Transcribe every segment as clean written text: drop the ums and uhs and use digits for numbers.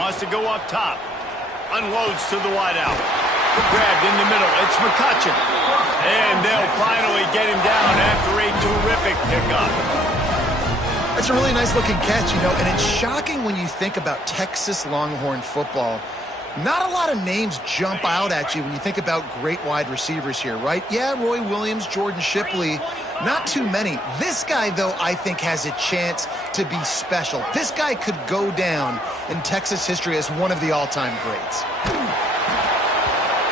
Wants to go up top. Unloads to the wideout. Grabbed in the middle. It's McCutcheon. And they'll finally get him down after a terrific pickup. That's a really nice-looking catch, you know, and it's shocking when you think about Texas Longhorn football. Not a lot of names jump out at you when you think about great wide receivers here, right? Yeah, Roy Williams, Jordan Shipley, not too many. This guy, though, I think has a chance to be special. This guy could go down in Texas history as one of the all-time greats.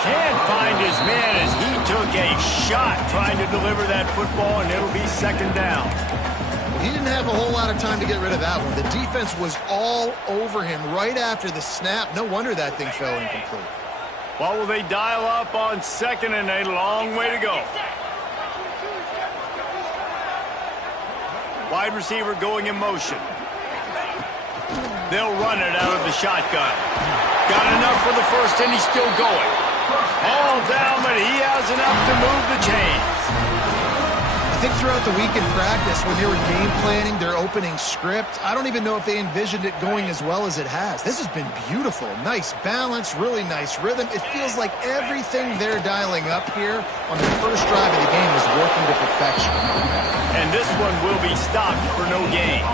Can't find his man as he took a shot trying to deliver that football, and it'll be second down. He didn't have a whole lot of time to get rid of that one. The defense was all over him right after the snap. No wonder that thing fell incomplete. What will they dial up on second and a long way to go? Wide receiver going in motion. They'll run it out of the shotgun. Got enough for the first, and he's still going. All down, but he has enough to move the chains. I think throughout the week in practice, when they were game planning their opening script, I don't even know if they envisioned it going as well as it has. This has been beautiful. Nice balance, really nice rhythm. It feels like everything they're dialing up here on the first drive of the game is working to perfection. And this one will be stopped for no gain.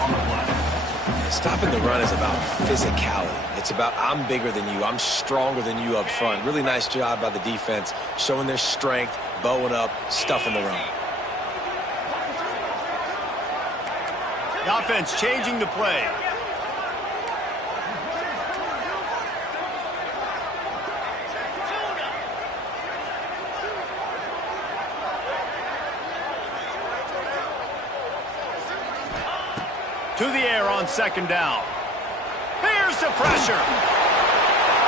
Stopping the run is about physicality. It's about I'm bigger than you. I'm stronger than you up front. Really nice job by the defense, showing their strength, bowing up, stuffing the run. The offense changing the play. To the air on second down. Here's the pressure.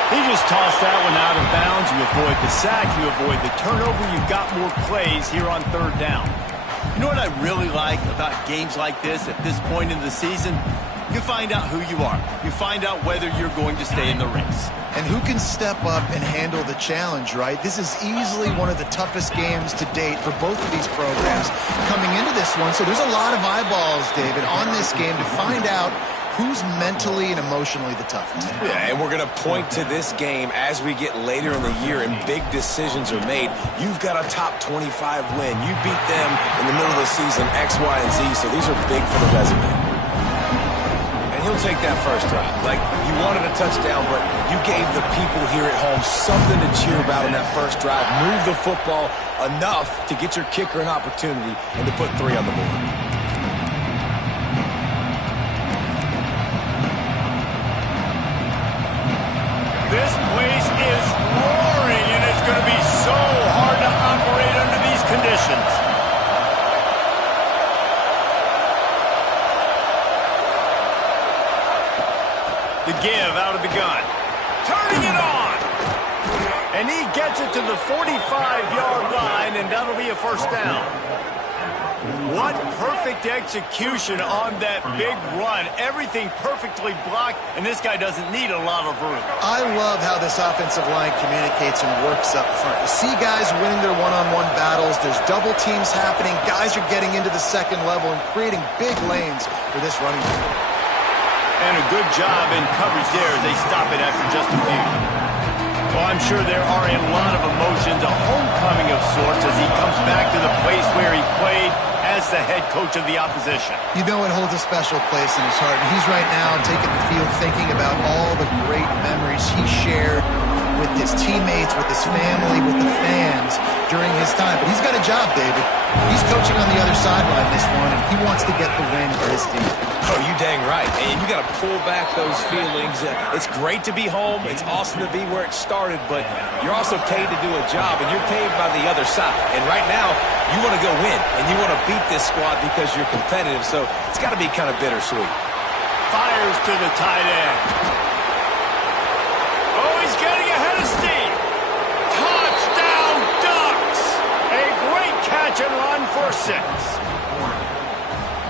He just tossed that one out of bounds. You avoid the sack. You avoid the turnover. You've got more plays here on third down. You know what I really like about games like this at this point in the season? You find out who you are. You find out whether you're going to stay in the race. And who can step up and handle the challenge, right? This is easily one of the toughest games to date for both of these programs coming into this one. So there's a lot of eyeballs, David, on this game to find out who's mentally and emotionally the toughest. Yeah, and we're going to point to this game as we get later in the year and big decisions are made. You've got a top 25 win. You beat them in the middle of the season, X, Y, and Z, so these are big for the resume. And he'll take that first drive. Like, you wanted a touchdown, but you gave the people here at home something to cheer about in that first drive. Move the football enough to get your kicker an opportunity and to put 3 on the board. This place is roaring, and it's going to be so hard to operate under these conditions. The give out of the gun. Turning it on. And he gets it to the 45-yard line, and that'll be a first down. What perfect execution on that big run. Everything perfectly blocked, and this guy doesn't need a lot of room. I love how this offensive line communicates and works up front. You see guys winning their one-on-one battles. There's double teams happening. Guys are getting into the second level and creating big lanes for this running back. And a good job in coverage there as they stop it after just a few. Well, I'm sure there are a lot of emotions, a homecoming of sorts as he comes back to the place where he played as the head coach of the opposition. You know it holds a special place in his heart. And he's right now taking the field thinking about all the great memories he shared with his teammates, with his family, with the fans during his time. But he's got a job, David. He's coaching on the other sideline this one, and he wants to get the win for his team. Oh, you dang right. And you got to pull back those feelings. It's great to be home. It's awesome to be where it started, but you're also paid to do a job, and you're paid by the other side. And right now, you want to go win, and you want to beat this squad because you're competitive, so it's got to be kind of bittersweet. Fires to the tight end. Oh, he's getting ahead of steam. Touchdown, Ducks! A great catch and run for 6.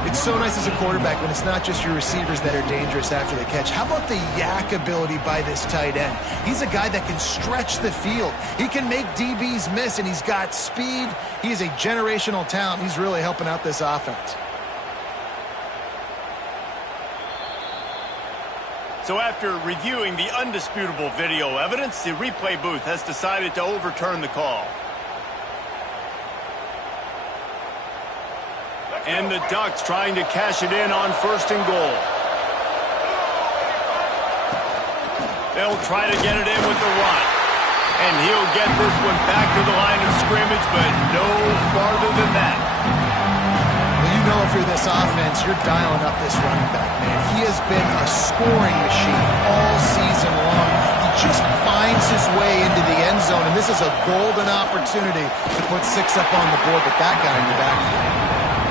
It's so nice as a quarterback when it's not just your receivers that are dangerous after the catch. How about the yak ability by this tight end? He's a guy that can stretch the field. He can make DBs miss, and he's got speed. He is a generational talent. He's really helping out this offense. So after reviewing the undisputable video evidence, the replay booth has decided to overturn the call. And the Ducks trying to cash it in on 1st and goal. They'll try to get it in with the run. And he'll get this one back to the line of scrimmage, but no farther than that. Well, you know if you're this offense, you're dialing up this running back, man. He has been a scoring machine all season long. He just finds his way into the end zone, and this is a golden opportunity to put 6 up on the board with that guy in the backfield.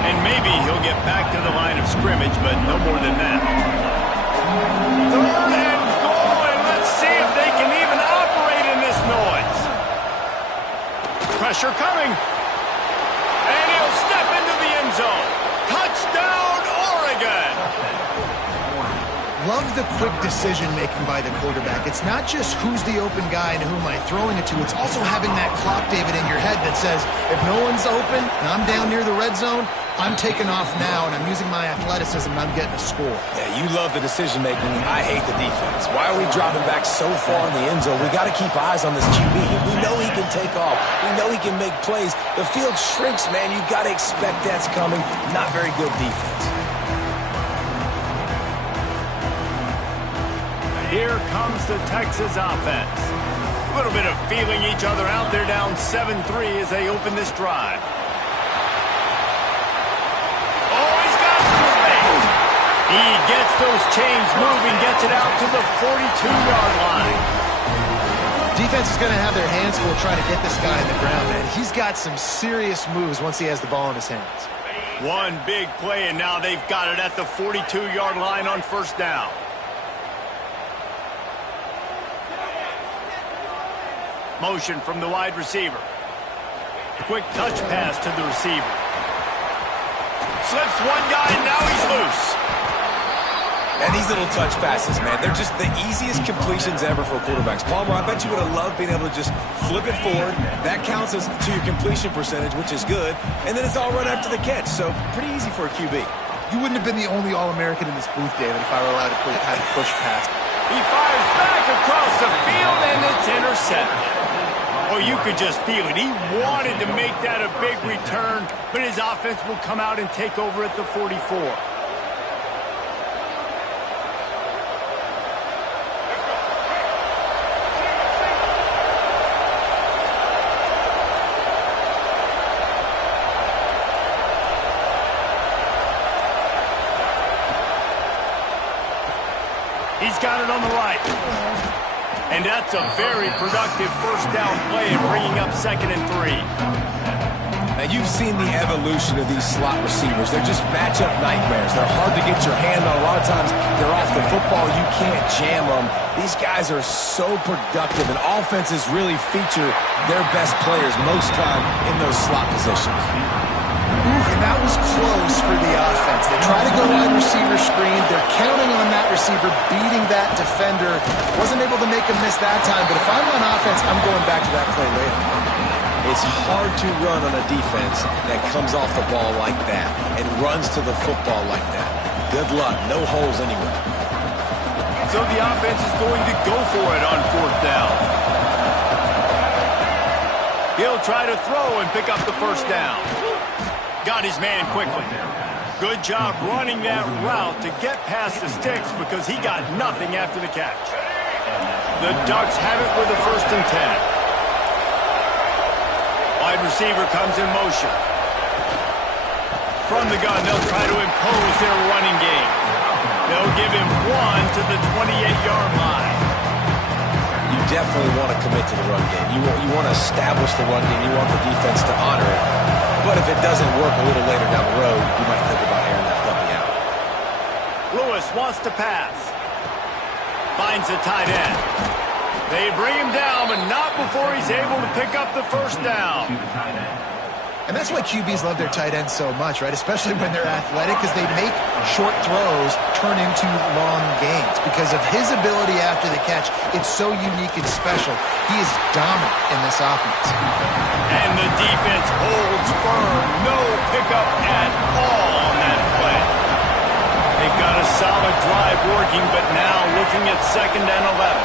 And maybe he'll get back to the line of scrimmage, but no more than that. 3rd and goal, and let's see if they can even operate in this noise. Pressure coming. And he'll step into the end zone. Touchdown, Oregon! Love the quick decision-making by the quarterback. It's not just who's the open guy and who am I throwing it to. It's also having that clock, David, in your head that says, if no one's open and I'm down near the red zone, I'm taking off now, and I'm using my athleticism, and I'm getting a score. Yeah, you love the decision-making. I hate the defense. Why are we dropping back so far in the end zone? We got to keep eyes on this QB. We know he can take off. We know he can make plays. The field shrinks, man. You got to expect that's coming. Not very good defense. Here comes the Texas offense. A little bit of feeling each other out. They're down 7-3 as they open this drive. He gets those chains moving, gets it out to the 42-yard line. Defense is going to have their hands full trying to get this guy in the ground, man. He's got some serious moves once he has the ball in his hands. One big play, and now they've got it at the 42-yard line on 1st down. Motion from the wide receiver. Quick touch pass to the receiver. Slips one guy, and now he's loose. And these little touch passes, man, they're just the easiest completions ever for quarterbacks. Palmer, I bet you would have loved being able to just flip it forward. That counts as to your completion percentage, which is good. And then it's all run after the catch, so pretty easy for a QB. You wouldn't have been the only All-American in this booth, David, if I were allowed to have a push pass. He fires back across the field, and it's intercepted. Oh, you could just feel it. He wanted to make that a big return, but his offense will come out and take over at the 44. He's got it on the right. And that's a very productive 1st down play and bringing up 2nd and 3. Now, you've seen the evolution of these slot receivers. They're just matchup nightmares. They're hard to get your hand on. A lot of times, they're off the football. You can't jam them. These guys are so productive, and offenses really feature their best players most time in those slot positions. And that was close for the offense. They try to go wide receiver screen. They're counting on that receiver beating that defender. Wasn't able to make him miss that time, but if I'm on offense, I'm going back to that play later. It's hard to run on a defense that comes off the ball like that and runs to the football like that. Good luck. No holes anywhere. So the offense is going to go for it on 4th down. He'll try to throw and pick up the 1st down. Got his man quickly. Good job running that route to get past the sticks because he got nothing after the catch. The Ducks have it with a 1st and 10. Wide receiver comes in motion. From the gun, they'll try to impose their running game. They'll give him 1 to the 28-yard line. You definitely want to commit to the run game. You want to establish the run game. You want the defense to honor it. But if it doesn't work a little later down the road, you might think about airing that puppy out. Lewis wants to pass. Finds a tight end. They bring him down, but not before he's able to pick up the 1st down. And that's why QBs love their tight ends so much, right? Especially when they're athletic, because they make short throws turn into long gains. Because of his ability after the catch, it's so unique and special. He is dominant in this offense. And the defense holds firm. No pickup at all on that play. They They've got a solid drive working, but now looking at 2nd and 11.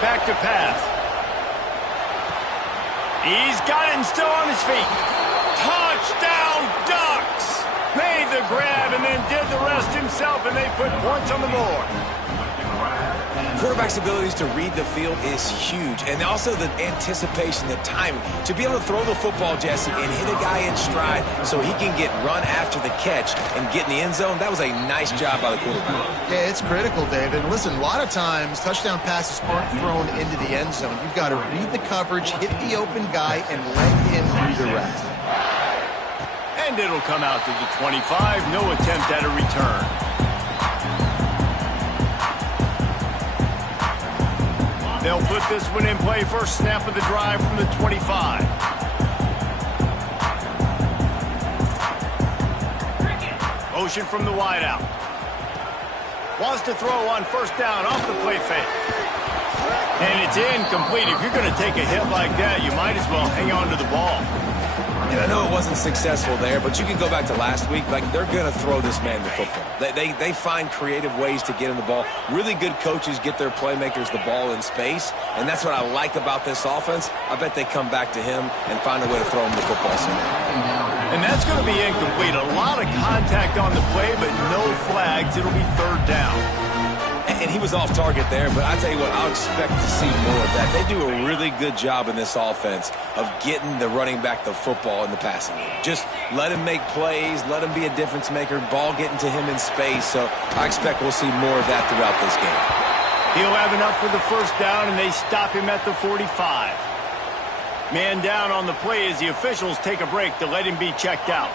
Back to pass. He's got it and still on his feet. Touchdown, Ducks! Made the grab and then did the rest himself, and they put points on the board. Quarterback's abilities to read the field is huge, and also the anticipation, the timing. To be able to throw the football, Jesse, and hit a guy in stride so he can get run after the catch and get in the end zone, that was a nice job by the quarterback. Yeah, it's critical, David. Listen, a lot of times touchdown passes aren't thrown into the end zone. You've got to read the coverage, hit the open guy, and let him do the rest. And it'll come out to the 25. No attempt at a return. They'll put this one in play. First snap of the drive from the 25. Motion from the wideout. Wants to throw on 1st down off the play fake. And it's incomplete. If you're going to take a hit like that, you might as well hang on to the ball. And I know it wasn't successful there, but you can go back to last week. Like, they're going to throw this man the football. They find creative ways to get him the ball. Really good coaches get their playmakers the ball in space, and that's what I like about this offense. I bet they come back to him and find a way to throw him the football somewhere. And that's going to be incomplete. A lot of contact on the play, but no flags. It'll be 3rd down. And he was off target there, but I tell you what, I'll expect to see more of that. They do a really good job in this offense of getting the running back the football in the passing game. Just let him make plays, let him be a difference maker, ball getting to him in space. So I expect we'll see more of that throughout this game. He'll have enough for the 1st down, and they stop him at the 45. Man down on the play as the officials take a break to let him be checked out.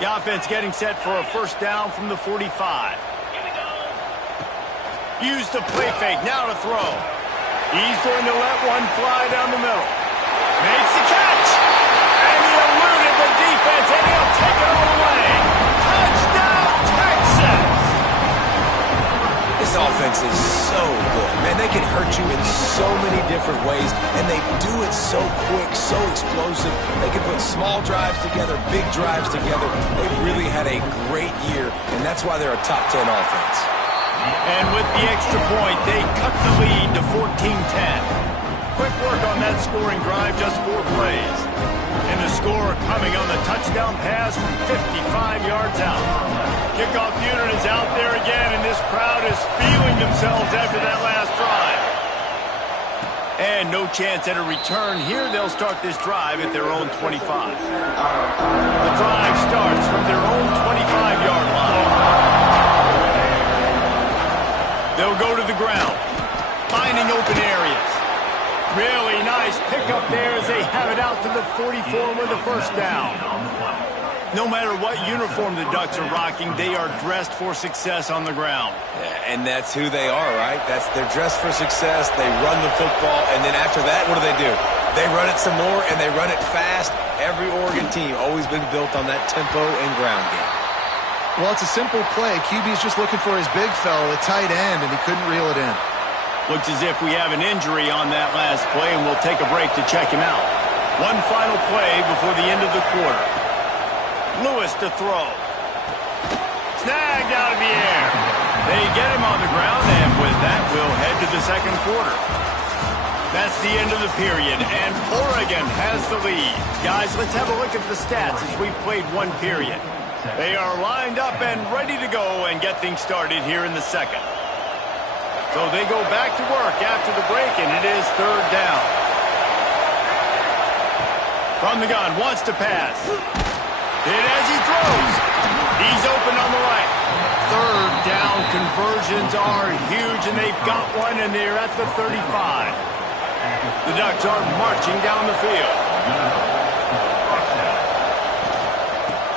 The offense getting set for a 1st down from the 45. Use the play fake, now to throw. He's going to let one fly down the middle. Makes the catch. And he eluded the defense, and he'll take it all away. Touchdown, Texas! This offense is so good. Man, they can hurt you in so many different ways, and they do it so quick, so explosive. They can put small drives together, big drives together. They've really had a great year, and that's why they're a top 10 offense. And with the extra point, they cut the lead to 14-10. Quick work on that scoring drive, just 4 plays. And the score coming on the touchdown pass from 55 yards out. Kickoff unit is out there again, and this crowd is feeling themselves after that last drive. And no chance at a return here. They'll start this drive at their own 25. The drive starts from their own 25-yard line. They'll go to the ground, finding open areas. Really nice pickup there as they have it out to the 44 with a 1st down. No matter what uniform the Ducks are rocking, they are dressed for success on the ground. Yeah, and that's who they are, right? They're dressed for success. They run the football, and then after that, what do? They run it some more, and they run it fast. Every Oregon team always been built on that tempo and ground game. Well, it's a simple play. QB's just looking for his big fella, the tight end, and he couldn't reel it in. Looks as if we have an injury on that last play, and we'll take a break to check him out. One final play before the end of the quarter. Lewis to throw. Snagged out of the air. They get him on the ground, and with that, we'll head to the 2nd quarter. That's the end of the period, and Oregon has the lead. Guys, let's have a look at the stats as we've played 1 period. They are lined up and ready to go and get things started here in the 2nd. So they go back to work after the break, and it is 3rd down. From the gun, wants to pass. Hit as he throws. He's open on the right. 3rd down conversions are huge, and they've got one, and they're at the 35. The Ducks are marching down the field.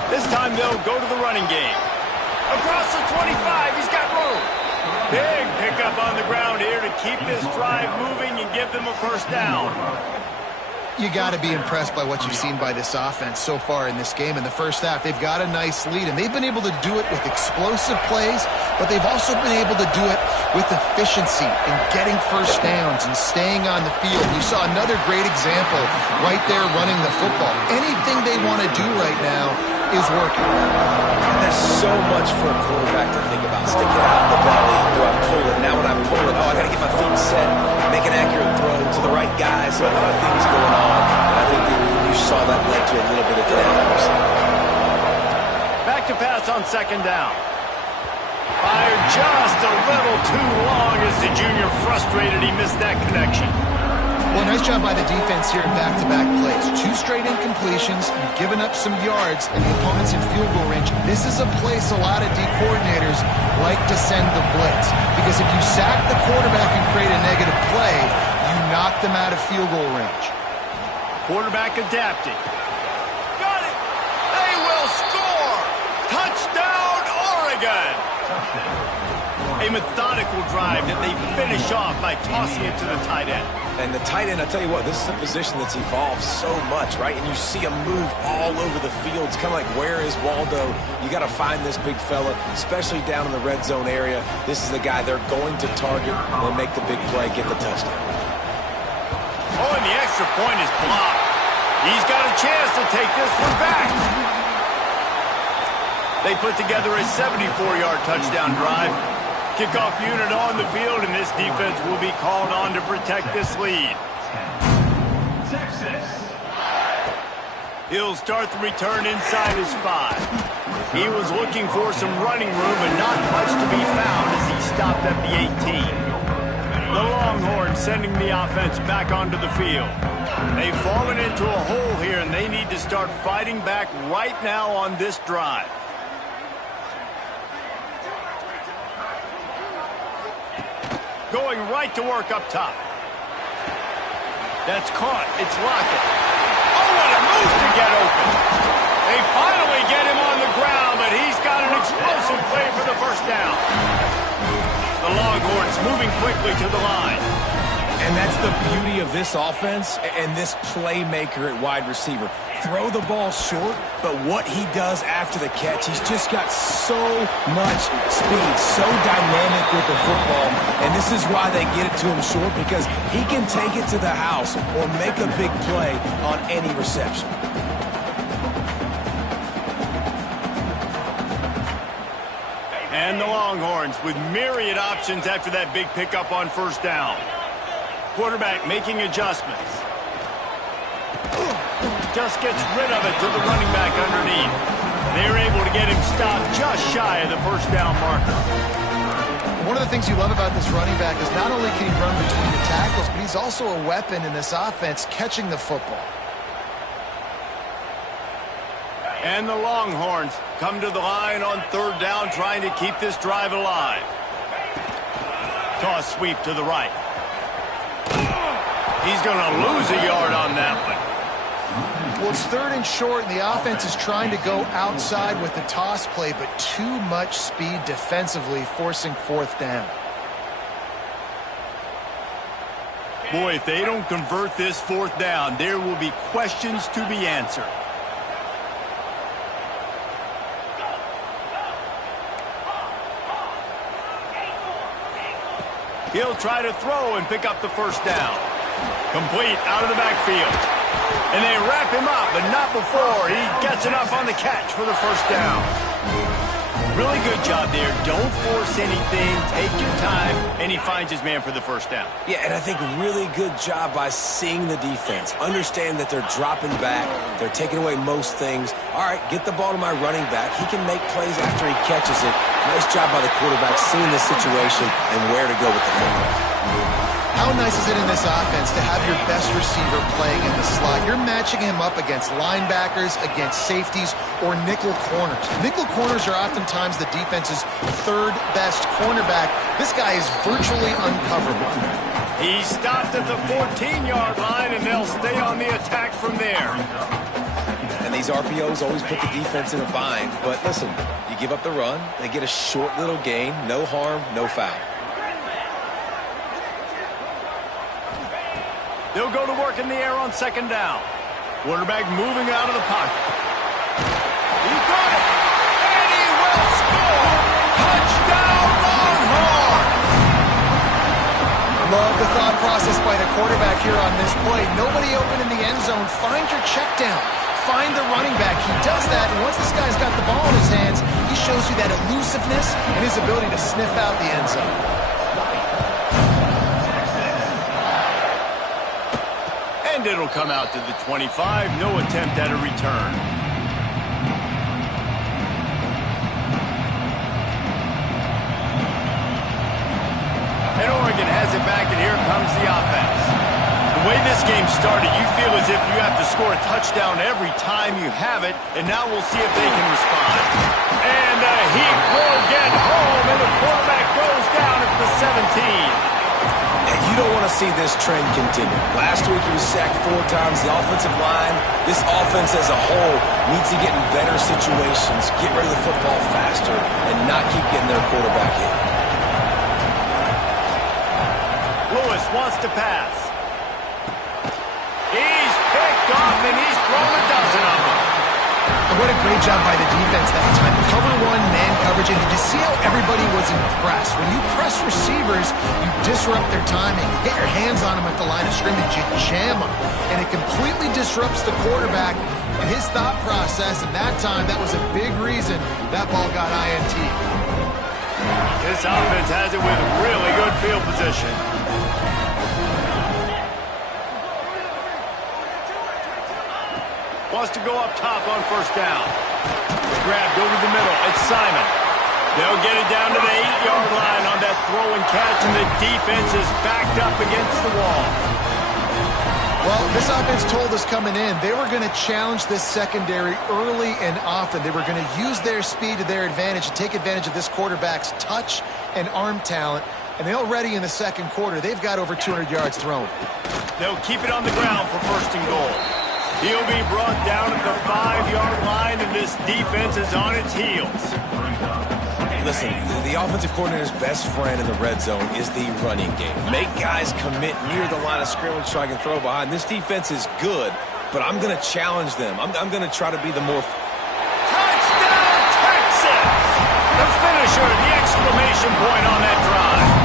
This time they'll go to the running game. Across the 25, he's got room. Big pickup on the ground here to keep this drive moving and give them a 1st down. You got to be impressed by what you've seen by this offense so far in this game. In the first half, they've got a nice lead, and they've been able to do it with explosive plays, but they've also been able to do it with efficiency and getting first downs and staying on the field. You saw another great example right there running the football. Anything they want to do right now is working. There's so much for a quarterback to think about. Stick it out in the belly. Do I pull it? Now when I pull it, I got to get my feet set, make an accurate throw to the right guy. So a lot of things going on. And I think that you saw that led to a little bit of inaccuracy. Back to pass on second down. Fired just a little too long as the junior frustrated. He missed that connection. Well, nice job by the defense here in back-to-back plays. 2 straight incompletions. You've given up some yards, and the opponent's in field goal range. This is a place a lot of D coordinators like to send the blitz, because if you sack the quarterback and create a negative play, you knock them out of field goal range. Quarterback adapting. Got it! They will score! Touchdown, Oregon! A methodical drive that they finish off by tossing it to the tight end. And the tight end, I tell you what, this is a position that's evolved so much, right? And you see him move all over the field. It's kind of like, where is Waldo? You got to find this big fella, especially down in the red zone area. This is the guy they're going to target and make the big play, get the touchdown. Oh, and the extra point is blocked. He's got a chance to take this one back. They put together a 74-yard touchdown drive. Kickoff unit on the field, and this defense will be called on to protect this lead. He'll start the return inside his 5. He was looking for some running room, but not much to be found as he stopped at the 18. The Longhorns sending the offense back onto the field. They've fallen into a hole here, and they need to start fighting back right now on this drive. Going right to work up top. That's caught. It's Lockett. Oh, what a move to get open. They finally get him on the ground, but he's got an explosive play for the first down. The Longhorns moving quickly to the line. And that's the beauty of this offense and this playmaker at wide receiver. Throw the ball short, but what he does after the catch, he's just got so much speed, so dynamic with the football, and this is why they get it to him short, because he can take it to the house or make a big play on any reception. And the Longhorns with myriad options after that big pickup on first down. Quarterback making adjustments. Just gets rid of it to the running back underneath. They're able to get him stopped just shy of the first down marker. One of the things you love about this running back is not only can he run between the tackles, but he's also a weapon in this offense catching the football. And the Longhorns come to the line on third down, trying to keep this drive alive. Toss sweep to the right. He's going to lose a yard on that one. Well, it's third and short, and the offense is trying to go outside with the toss play, but too much speed defensively, forcing fourth down. Boy, if they don't convert this fourth down, there will be questions to be answered. He'll try to throw and pick up the first down. Complete out of the backfield. And they wrap him up, but not before he gets enough on the catch for the first down. Really good job there. Don't force anything. Take your time. And he finds his man for the first down. Yeah, and I think really good job by seeing the defense. Understand that they're dropping back. They're taking away most things. All right, get the ball to my running back. He can make plays after he catches it. Nice job by the quarterback seeing the situation and where to go with the football. How nice is it in this offense to have your best receiver playing in the slot? You're matching him up against linebackers, against safeties, or nickel corners. Nickel corners are oftentimes the defense's third best cornerback. This guy is virtually uncoverable. He stopped at the 14-yard line, and they'll stay on the attack from there. And these RPOs always put the defense in a bind. But listen, you give up the run, they get a short little gain, no harm, no foul. They'll go to work in the air on second down. Quarterback moving out of the pocket. He got it, and he will score. Touchdown, Longhorn! Love the thought process by the quarterback here on this play. Nobody open in the end zone. Find your check down. Find the running back. He does that, and once this guy's got the ball in his hands, he shows you that elusiveness and his ability to sniff out the end zone. And it'll come out to the 25. No attempt at a return. And Oregon has it back, and here comes the offense. The way this game started, you feel as if you have to score a touchdown every time you have it, and now we'll see if they can respond. And the Heat will get home, and the quarterback goes down at the 17. And you don't want to see this trend continue. Last week he was sacked 4 times. The offensive line, this offense as a whole, needs to get in better situations, get rid of the football faster, and not keep getting their quarterback hit. Lewis wants to pass. He's picked off, and he's thrown a dozen of them. What a great job by the defense that time. Cover 1, man coverage, and did you see how everybody was impressed? When you press receivers, you disrupt their timing. You get your hands on them at the line of scrimmage, you jam them, and it completely disrupts the quarterback and his thought process, and that time, that was a big reason that ball got INT. This offense has it with really good field position. Wants to go up top on first down. Grabbed over the middle. It's Simon. They'll get it down to the 8-yard line on that throw and catch, and the defense is backed up against the wall. Well, this offense told us coming in they were going to challenge this secondary early and often. They were going to use their speed to their advantage and take advantage of this quarterback's touch and arm talent. And already in the second quarter, they've got over 200 yards thrown. They'll keep it on the ground for first and goal. He'll be brought down at the 5-yard line, and this defense is on its heels. Listen, the offensive coordinator's best friend in the red zone is the running game. Make guys commit near the line of scrimmage so I can throw behind. This defense is good, but I'm going to challenge them. I'm going to try to be the more... Touchdown, Texas! The finisher, the exclamation point on that drive.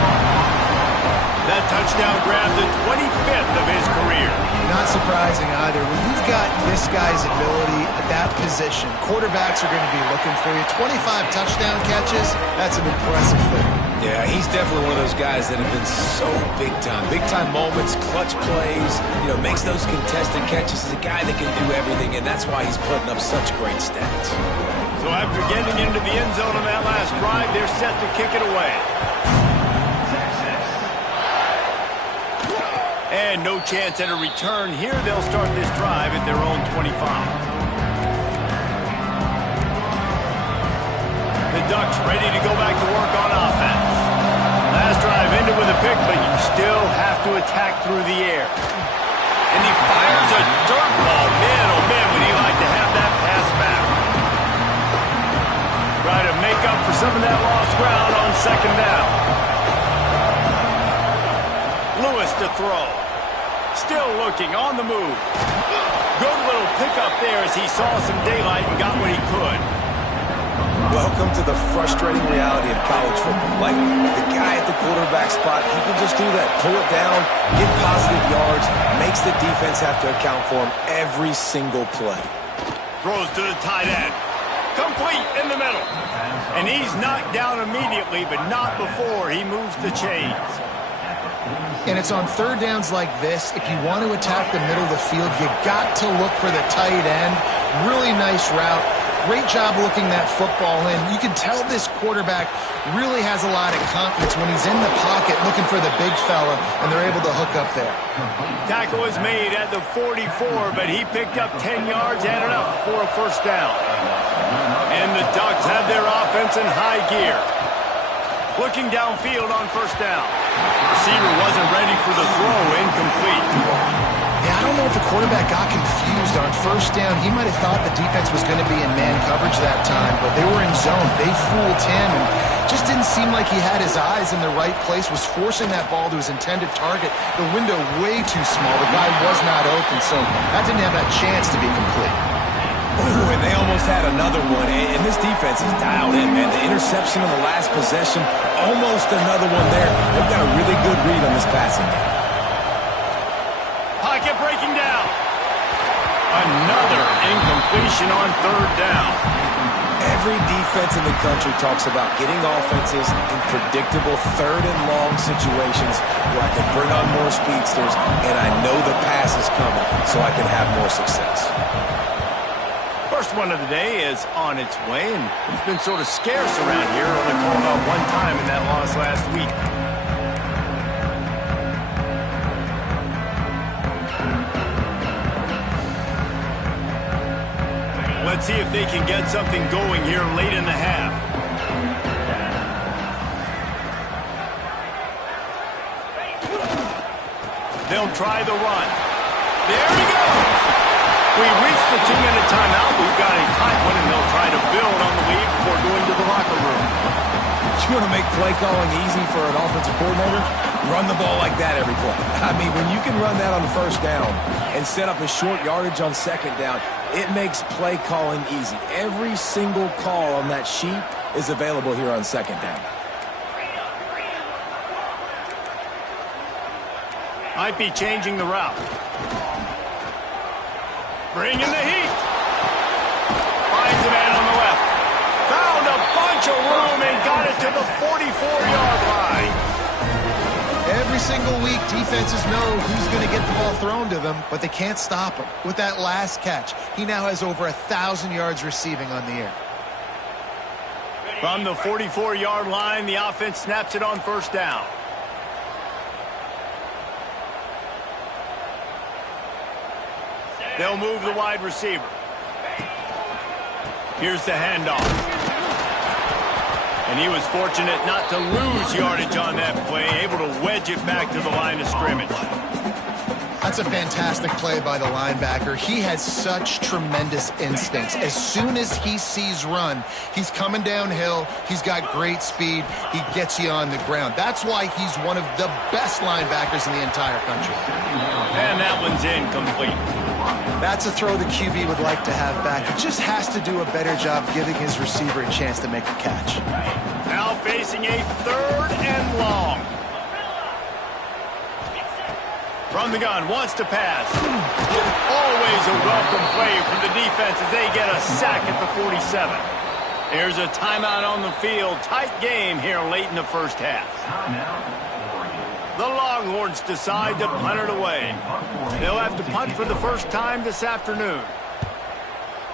That touchdown grabbed the 25th of his career. Not surprising either. When you've got this guy's ability at that position, quarterbacks are going to be looking for you. 25 touchdown catches, that's an impressive thing. Yeah, he's definitely one of those guys that have been so big time. Big time moments, clutch plays, makes those contested catches. He's a guy that can do everything, and that's why he's putting up such great stats. So after getting into the end zone on that last drive, they're set to kick it away. And no chance at a return here. They'll start this drive at their own 25. The Ducks ready to go back to work on offense. Last drive ended with a pick, but you still have to attack through the air. And he fires a dirt ball. Man, oh man, would he like to have that pass back. Try to make up for some of that lost ground on second down. Lewis to throw. Still looking, on the move. Good little pickup there as he saw some daylight and got what he could. Welcome to the frustrating reality of college football. Like, the guy at the quarterback spot, he can just do that. Pull it down, get positive yards, makes the defense have to account for him every single play. Throws to the tight end. Complete in the middle. And he's knocked down immediately, but not before he moves the chains. And it's on third downs like this, if you want to attack the middle of the field, you got to look for the tight end. Really nice route. Great job looking that football in. You can tell this quarterback really has a lot of confidence when he's in the pocket looking for the big fella, and they're able to hook up there. Tackle was made at the 44, but he picked up 10 yards and enough for a first down. And the Ducks have their offense in high gear. Looking downfield on first down. Receiver wasn't ready for the throw, incomplete. Yeah, I don't know if the quarterback got confused on first down. He might have thought the defense was going to be in man coverage that time, but they were in zone. They fooled him and Just didn't seem like he had his eyes in the right place, was forcing that ball to his intended target. The window way too small. The guy was not open, so that didn't have that chance to be complete. Ooh, and they almost had another one, and this defense is dialed in, man. The interception on the last possession, almost another one there. They've got a really good read on this passing game. Pocket breaking down. Another incompletion on third down. Every defense in the country talks about getting offenses in predictable third and long situations where I can bring on more speedsters and I know the pass is coming so I can have more success. First one of the day is on its way, and it's been sort of scarce around here. Only called out one time in that loss last week. Let's see if they can get something going here late in the half. They'll try the run. There he goes! We reached the 2-minute timeout. We've got a tight one, and they'll try to build on the lead before going to the locker room. You want to make play calling easy for an offensive coordinator? Run the ball like that every play. I mean, when you can run that on the first down and set up a short yardage on second down, it makes play calling easy. Every single call on that sheet is available here on second down. Might be changing the route. Bringing the heat. Finds a man on the left. Found a bunch of room and got it to the 44-yard line. Every single week, defenses know who's going to get the ball thrown to them, but they can't stop him. With that last catch, he now has over 1,000 yards receiving on the air. From the 44-yard line, the offense snaps it on first down. They'll move the wide receiver. Here's the handoff. And he was fortunate not to lose yardage on that play, able to wedge it back to the line of scrimmage. That's a fantastic play by the linebacker. He has such tremendous instincts. As soon as he sees run, he's coming downhill. He's got great speed. He gets you on the ground. That's why he's one of the best linebackers in the entire country. And that one's incomplete. That's a throw the QB would like to have back. He just has to do a better job giving his receiver a chance to make a catch. Now facing a third and long. From the gun, wants to pass. Always a welcome play from the defense as they get a sack at the 47. There's a timeout on the field. Tight game here late in the first half. The Longhorns decide to punt it away. They'll have to punt for the first time this afternoon.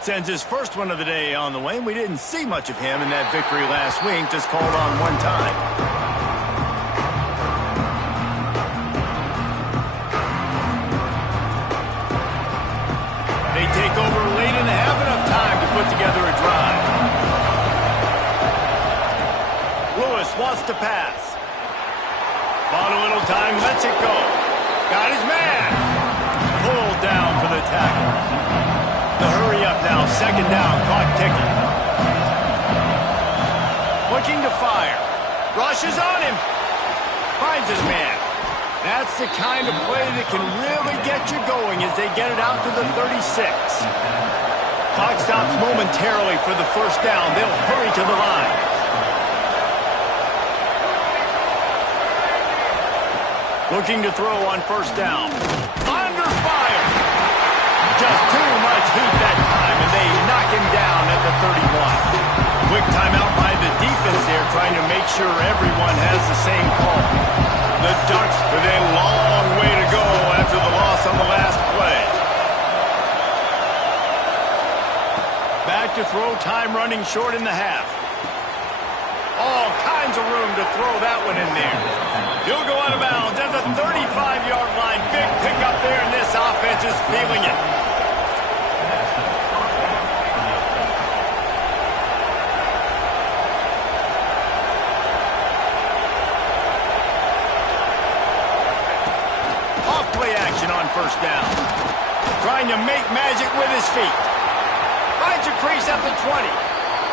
Sends his first one of the day on the way. We didn't see much of him in that victory last week, just called on one time. They take over late and have enough time to put together a drive. Lewis wants to pass. Bought a little time, lets it go. Got his man. Pulled down for the tackle. The hurry up now, second down, clock ticking. Looking to fire. Rushes on him. Finds his man. That's the kind of play that can really get you going as they get it out to the 36. Clock stops momentarily for the first down. They'll hurry to the line. Looking to throw on first down. Under fire. Just too much heat that time, and they knock him down at the 31. Quick timeout by the defense there, trying to make sure everyone has the same call. The Ducks with a long way to go after the loss on the last play. Back to throw, time running short in the half. All kinds of room to throw that one in there. He'll go out of bounds at the 35-yard line. Big pickup there, and this offense is feeling it. Off-play action on first down. Trying to make magic with his feet. Finds a crease at the 20.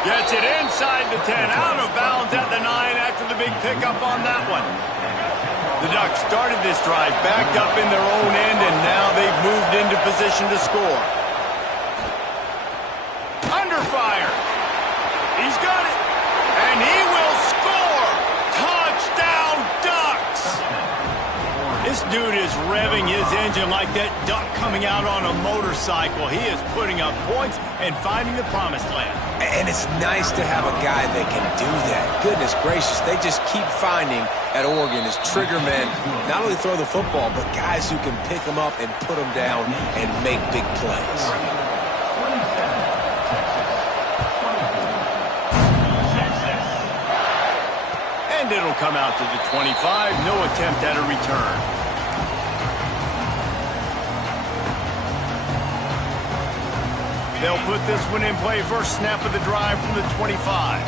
Gets it inside the 10, out of bounds at the 9 after the big pickup on that one. The Ducks started this drive backed up in their own end, and now they've moved into position to score. Under fire. He's got it. And he will score. Touchdown, Ducks. This dude is revving his engine like that duck coming out on a motorcycle. He is putting up points and finding the promised land. And it's nice to have a guy that can do that. Goodness gracious, they just keep finding at Oregon is trigger men, not only throw the football, but guys who can pick them up and put them down and make big plays. And it'll come out to the 25. No attempt at a return. They'll put this one in play. First snap of the drive from the 25.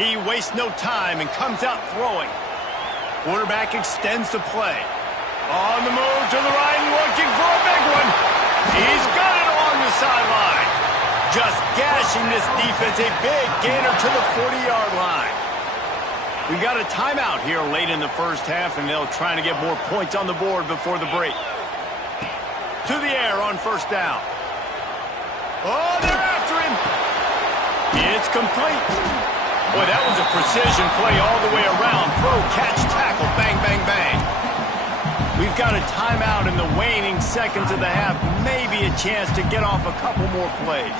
He wastes no time and comes out throwing. Quarterback extends the play. On the move to the right and looking for a big one. He's got it along the sideline. Just gashing this defense. A big gainer to the 40-yard line. We got a timeout here late in the first half, and they'll try to get more points on the board before the break. To the air on first down. Oh, they're after him. It's complete. Boy, that was a precision play all the way around. Throw, catch, tackle, bang, bang, bang. We've got a timeout in the waning seconds of the half. Maybe a chance to get off a couple more plays.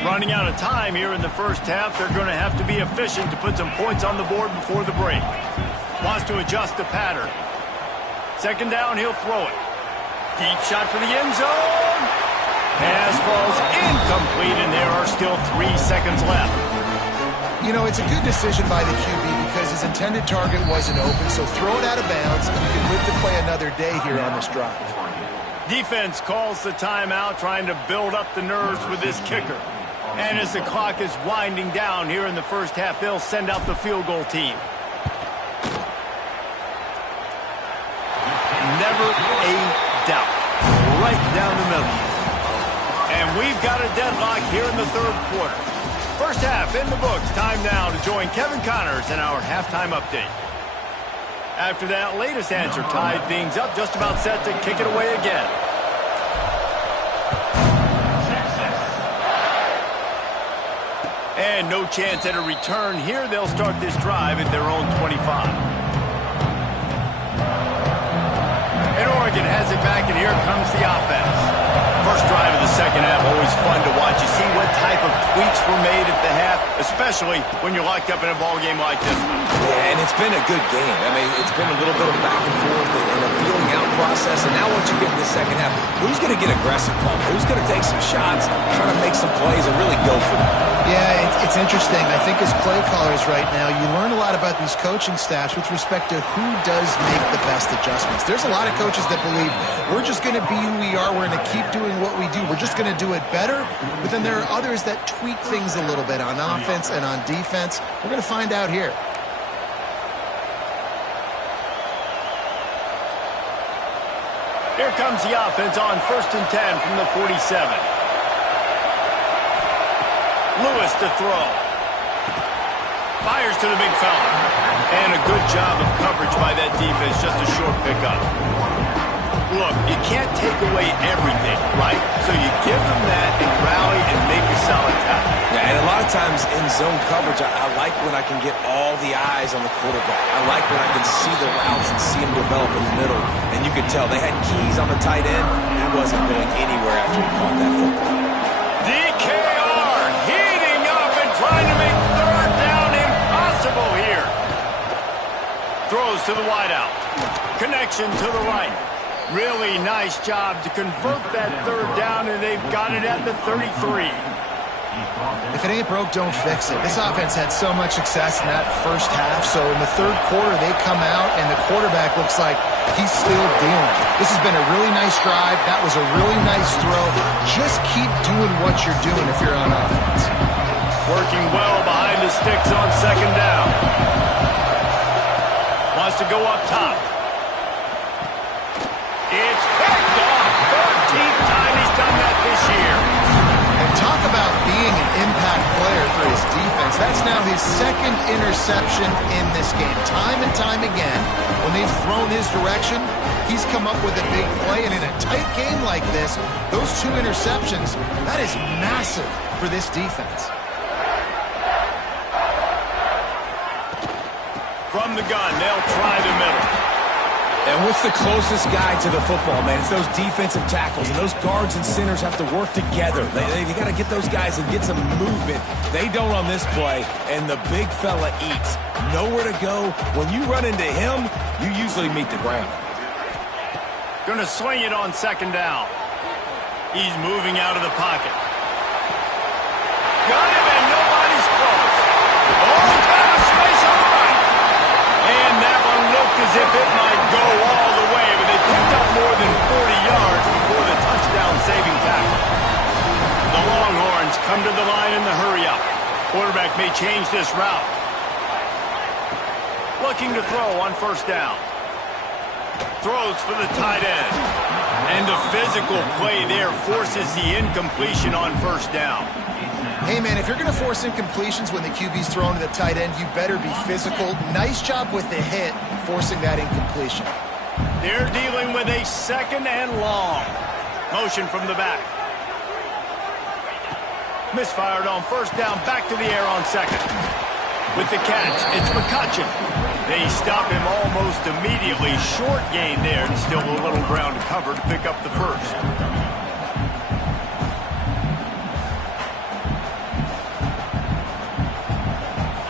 Running out of time here in the first half. They're going to have to be efficient to put some points on the board before the break. Wants to adjust the pattern. Second down, he'll throw it. Deep shot for the end zone. Pass falls incomplete, and there are still 3 seconds left. You know, it's a good decision by the QB because his intended target wasn't open, so throw it out of bounds, and you can live to play another day here on this drive. Defense calls the timeout, trying to build up the nerves with this kicker. And as the clock is winding down here in the first half, they'll send out the field goal team. Never a doubt. Right down the middle. And we've got a deadlock here in the third quarter. First half in the books. Time now to join Kevin Connors in our halftime update. After that latest answer tied things up, just about set to kick it away again. And no chance at a return here. They'll start this drive at their own 25. And Oregon has it back, and here comes the offense. First drive of the second half, always fun to watch. You see what type of tweaks were made at the half, especially when you're locked up in a ball game like this one. Yeah, and it's been a good game. I mean, it's been a little bit of back and forth and a feeling out process. And now once you get in the second half, who's going to get aggressive, Paul? Who's going to take some shots, try to make some plays, and really go for them? Yeah, it's interesting. I think as play callers right now, you learn a lot about these coaching staffs with respect to who does make the best adjustments. There's a lot of coaches that believe we're just going to be who we are. We're going to keep doing what we do. We're just going to do it better. But then there are others that tweak things a little bit on offense and on defense. We're going to find out here. Here comes the offense on 1st and 10 from the 47. Lewis to throw. Fires to the big fella. And a good job of coverage by that defense. Just a short pickup. Look, you can't take away everything, right? So you give them that and rally and make a solid tackle. Yeah, and a lot of times in zone coverage, I like when I can get all the eyes on the quarterback. I like when I can see the routes and see them develop in the middle. And you could tell they had keys on the tight end. He wasn't going anywhere after he caught that football. DKR heating up and trying to make third down impossible here. Throws to the wideout. Connection to the right. Really nice job to convert that third down, and they've got it at the 33. If it ain't broke, don't fix it. This offense had so much success in that first half, so in the third quarter, they come out, and the quarterback looks like he's still dealing. This has been a really nice drive. That was a really nice throw. Just keep doing what you're doing if you're on offense. Working well behind the sticks on second down. to go up top. It's picked off. 13th time he's done that this year. And talk about being an impact player for his defense. That's now his second interception in this game. Time and time again, when they've thrown his direction, he's come up with a big play. And in a tight game like this, those 2 interceptions, that is massive for this defense. From the gun, they'll try the middle. And what's the closest guy to the football, man? It's those defensive tackles, and those guards and centers have to work together. They got to get those guys and get some movement. They don't on this play, and the big fella eats. Nowhere to go. When you run into him, you usually meet the ground. Gonna swing it on 2nd down. He's moving out of the pocket. Got him, and nobody's close. Oh, he found a space on the right. And that one looked as if it might go all the way, but they picked up more than 40 yards before the touchdown-saving tackle. The Longhorns come to the line in the hurry-up. Quarterback may change this route. Looking to throw on 1st down. Throws for the tight end. And the physical play there forces the incompletion on 1st down. Hey, man, if you're going to force incompletions when the QB's thrown to the tight end, you better be physical. Nice job with the hit, forcing that incompletion. They're dealing with a 2nd and long. Motion from the back. Misfired on 1st down, back to the air on 2nd. With the catch, it's McCutcheon. They stop him almost immediately. Short gain there, and still a little ground to cover to pick up the 1st.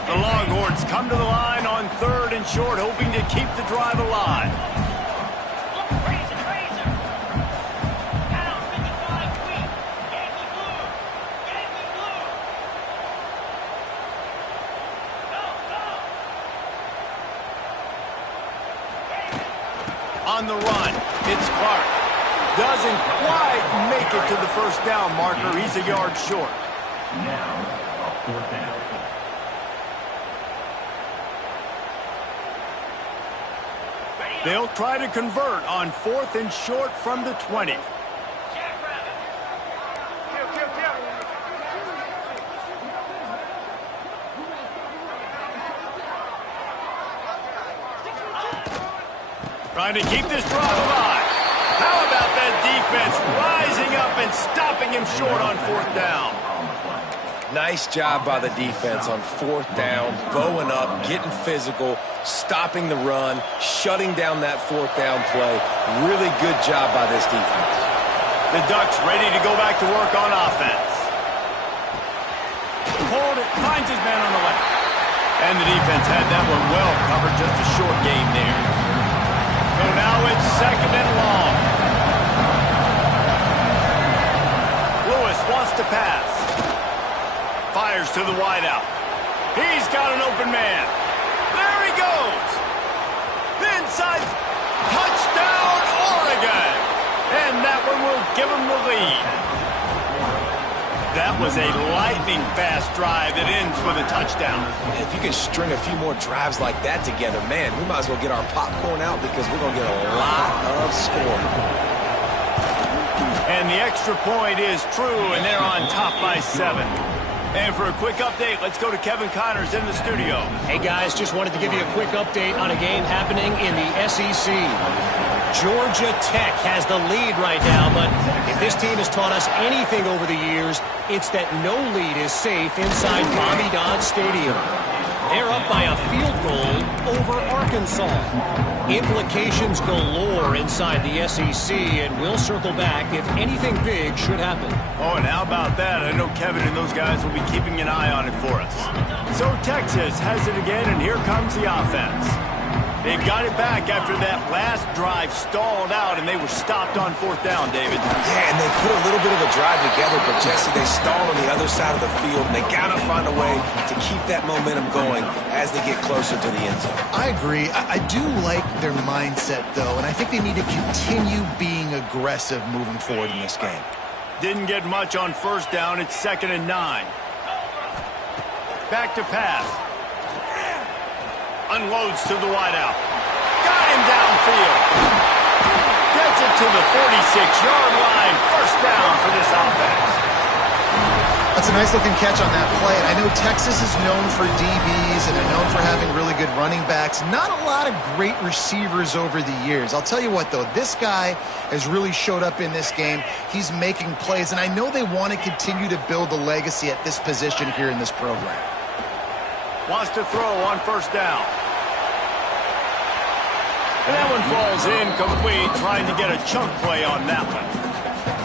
The Longhorns come to the line on 3rd and short, hoping to keep the drive alive. On the run, it's Clark. Doesn't quite make it to the 1st down marker. He's a yard short. Now, 4th down. They'll try to convert on 4th and short from the 20. Trying to keep this drive alive. How about that defense rising up and stopping him short on 4th down? Nice job by the defense on 4th down, bowing up, getting physical, stopping the run, shutting down that 4th down play. Really good job by this defense. The Ducks ready to go back to work on offense. Hold it, finds his man on the left. And the defense had that one well covered, just a short gain there. So now it's 2nd and long. Lewis wants to pass. Fires to the wideout. He's got an open man. There he goes. Inside. Touchdown, Oregon. And that one will give him the lead. That was a lightning-fast drive that ends with a touchdown. If you can string a few more drives like that together, man, we might as well get our popcorn out because we're going to get a lot of scoring. And the extra point is true, and they're on top by 7. And for a quick update, let's go to Kevin Connors in the studio. Hey, guys, just wanted to give you a quick update on a game happening in the SEC. Georgia Tech has the lead right now, but if this team has taught us anything over the years, it's that no lead is safe inside Bobby Dodd Stadium. They're up by a field goal over Arkansas. Implications galore inside the SEC, and we'll circle back if anything big should happen. Oh, and how about that? I know Kevin and those guys will be keeping an eye on it for us. So Texas has it again, and here comes the offense. They've got it back after that last drive stalled out, and they were stopped on 4th down, David. Yeah, and they put a little bit of a drive together, but Jesse, they stalled on the other side of the field, and they got to find a way to keep that momentum going as they get closer to the end zone. I agree. I do like their mindset, though, and I think they need to continue being aggressive moving forward in this game. Didn't get much on 1st down. It's 2nd and 9. Back to pass. Unloads to the wideout. Got him downfield. Gets it to the 46-yard line. First down for this offense. That's a nice-looking catch on that play. And I know Texas is known for DBs, and they're known for having really good running backs. Not a lot of great receivers over the years. I'll tell you what, though. This guy has really showed up in this game. He's making plays, and I know they want to continue to build a legacy at this position here in this program. Wants to throw on first down. And that one falls incomplete, trying to get a chunk play on that one.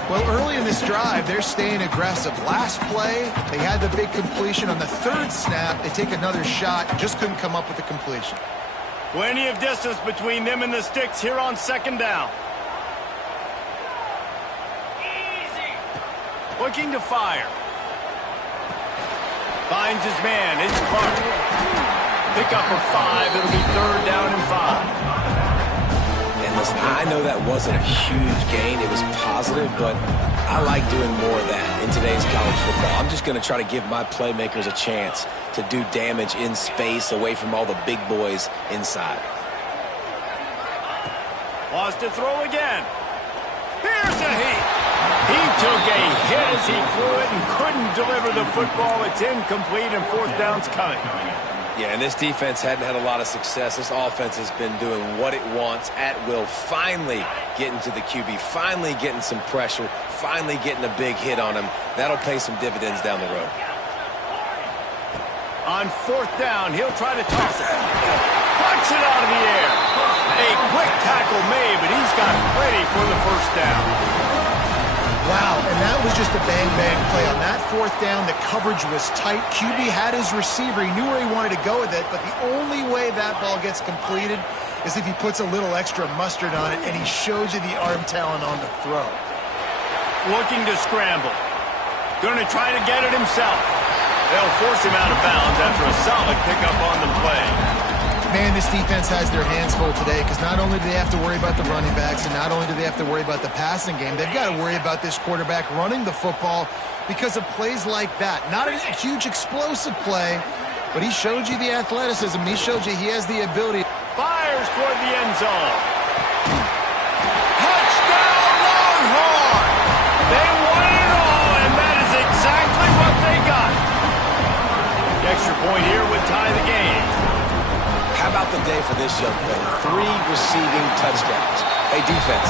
Well, early in this drive, they're staying aggressive. Last play, they had the big completion. On the third snap, they take another shot, just couldn't come up with the completion. Plenty of distance between them and the sticks here on second down. Looking to fire. Finds his man. It's Clark. Pick up for 5. It'll be third down and 5. Listen, I know that wasn't a huge gain. It was positive, but I like doing more of that in today's college football. I'm just going to try to give my playmakers a chance to do damage in space away from all the big boys inside. Wants to throw again. Here's a heat. He took a hit as he threw it and couldn't deliver the football. It's incomplete and fourth down's coming. Yeah, and this defense hadn't had a lot of success. This offense has been doing what it wants at will. Finally getting to the QB, finally getting some pressure, finally getting a big hit on him. That'll pay some dividends down the road. On fourth down, he'll try to toss it. Flicks it out of the air. A quick tackle made, but he's got plenty for the first down. Wow, and that was just a bang-bang play. On that fourth down, the coverage was tight. QB had his receiver. He knew where he wanted to go with it, but the only way that ball gets completed is if he puts a little extra mustard on it, and he shows you the arm talent on the throw. Looking to scramble. Going to try to get it himself. They'll force him out of bounds after a solid pickup on the play. Man, this defense has their hands full today because not only do they have to worry about the running backs and not only do they have to worry about the passing game, they've got to worry about this quarterback running the football because of plays like that. Not a huge explosive play, but he showed you the athleticism. He showed you he has the ability. Fires toward the end zone. Touchdown Longhorn! They won it all, and that is exactly what they got. The extra point here would tie the game. How about the day for this young fella? 3 receiving touchdowns. Hey, defense,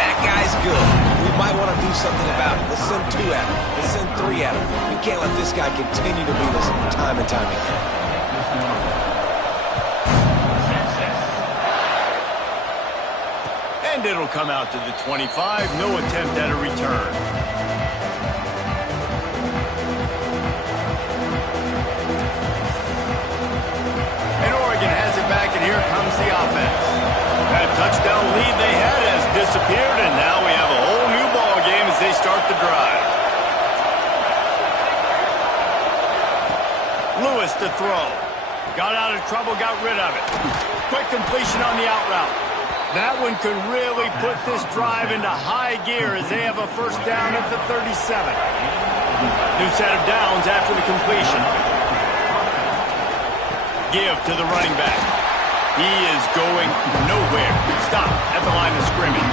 that guy's good. We might want to do something about it. Let's send 2 at him. Let's send 3 at him. We can't let this guy continue to beat us time and time again. And it'll come out to the 25. No attempt at a return. Here comes the offense. That touchdown lead they had has disappeared, and now we have a whole new ball game as they start the drive. Lewis to throw. Got out of trouble, got rid of it. Quick completion on the out route. That one could really put this drive into high gear as they have a first down at the 37. New set of downs after the completion. Give to the running back. He is going nowhere. Stop at the line of scrimmage.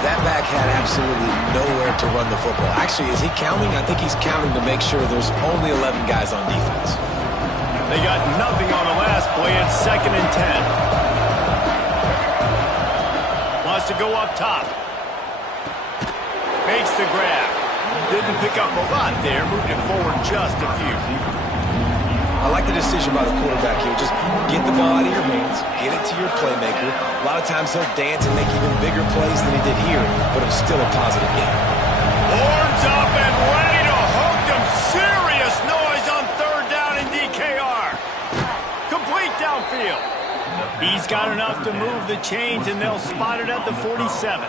That back had absolutely nowhere to run the football. Actually, is he counting? I think he's counting to make sure there's only 11 guys on defense. They got nothing on the last play. It's 2nd and 10. Wants to go up top. Makes the grab. Didn't pick up a lot there. Moved it forward just a few. I like the decision by the quarterback here. Just get the ball out of your hands, get it to your playmaker. A lot of times he'll dance and make even bigger plays than he did here, but it was still a positive game. Horns up and ready to hook them. Serious noise on third down in DKR. Complete downfield. He's got enough to move the chains, and they'll spot it at the 47.